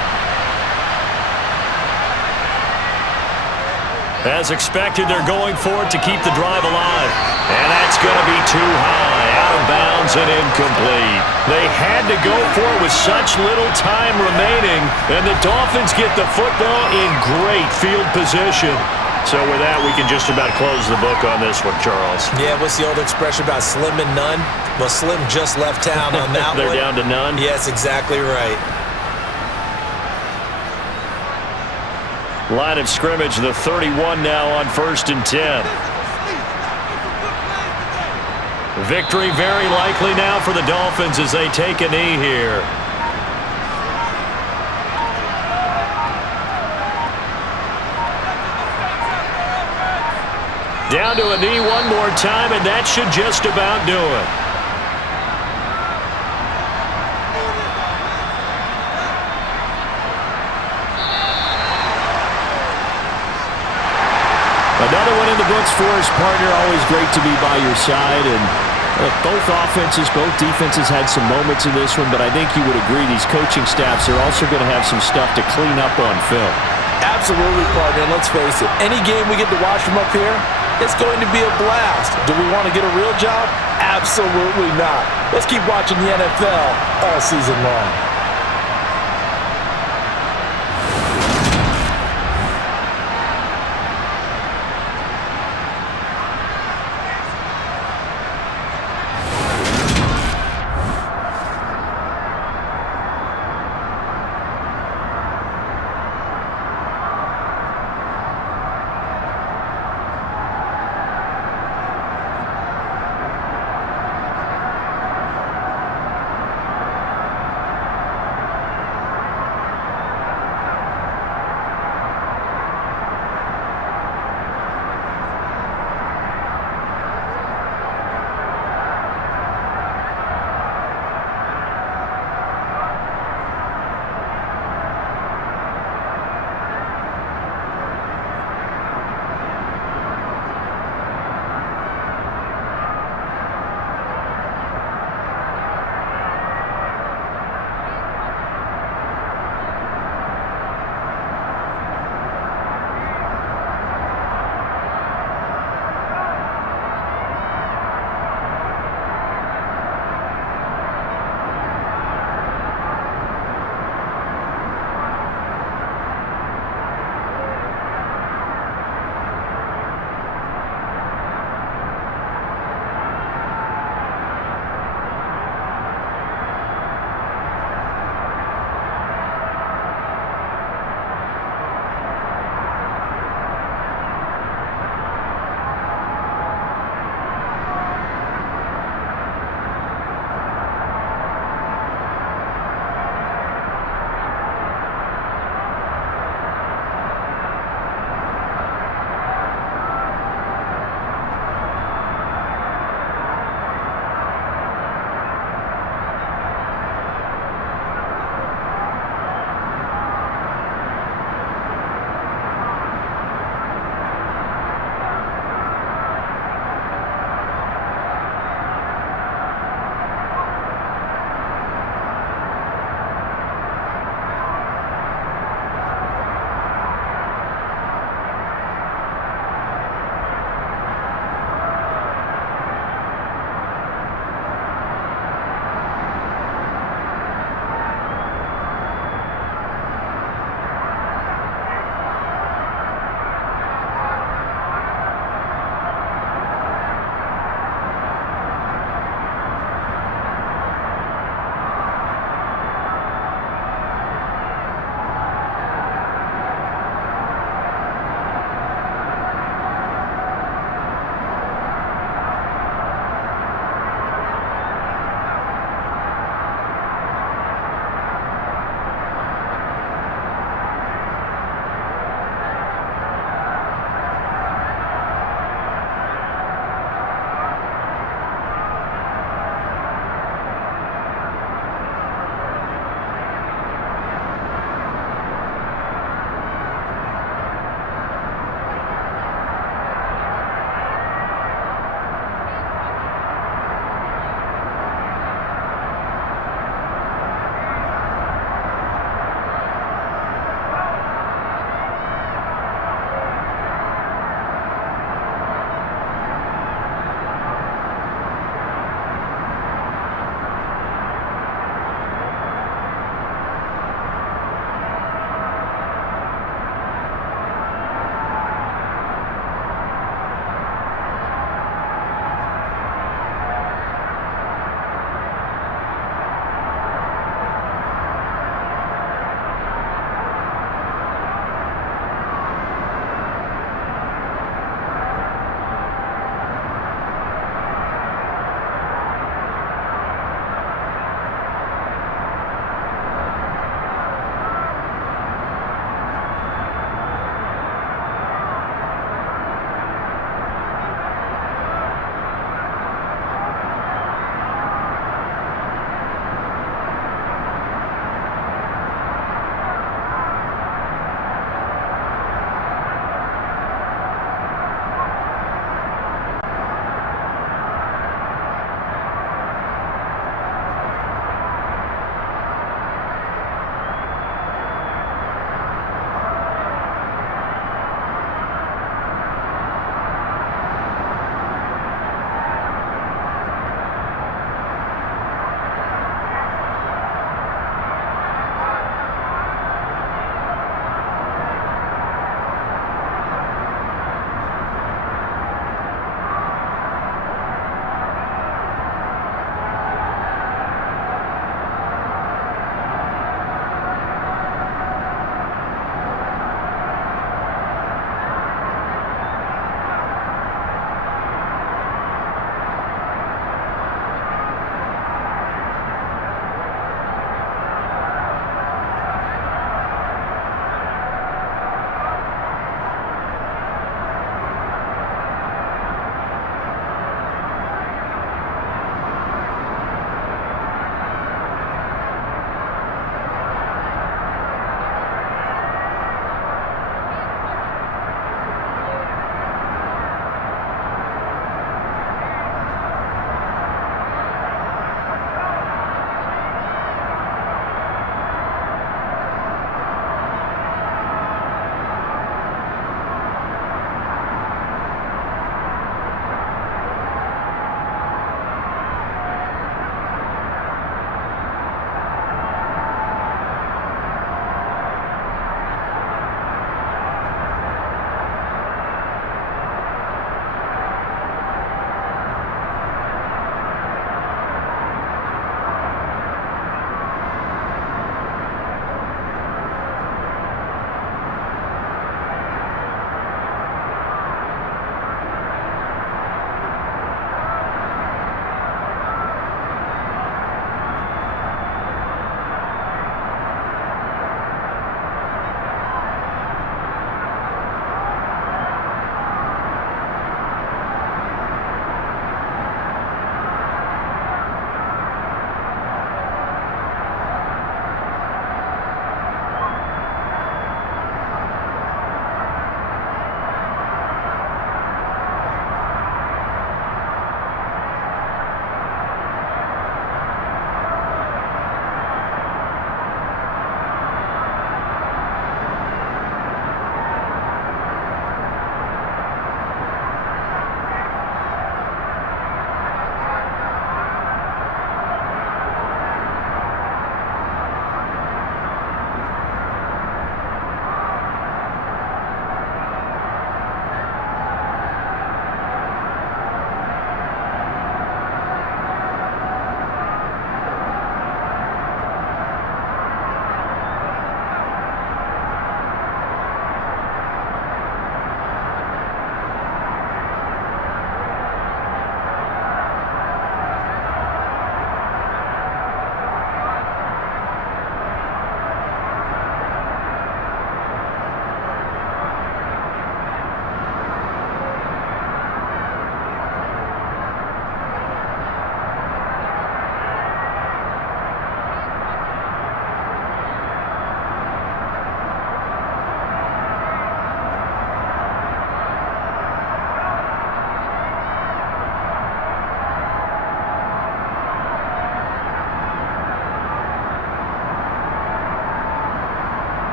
As expected, they're going for it to keep the drive alive. And that's going to be too high, out of bounds and incomplete. They had to go for it with such little time remaining, and the Dolphins get the football in great field position. So with that, we can just about close the book on this one, Charles. Yeah, what's the old expression about slim and none? Well, Slim just left town on that They're one. down to none? Yes, exactly right. Line of scrimmage, the 31 now on 1st and 10. Victory very likely now for the Dolphins as they take a knee here. Down to a knee one more time, and that should just about do it. Another one in the books for his partner. Always great to be by your side. And both offenses, both defenses had some moments in this one, but I think you would agree these coaching staffs are also going to have some stuff to clean up on film. Absolutely, partner. And let's face it, any game we get to watch from up here, it's going to be a blast. Do we want to get a real job? Absolutely not. Let's keep watching the NFL all season long.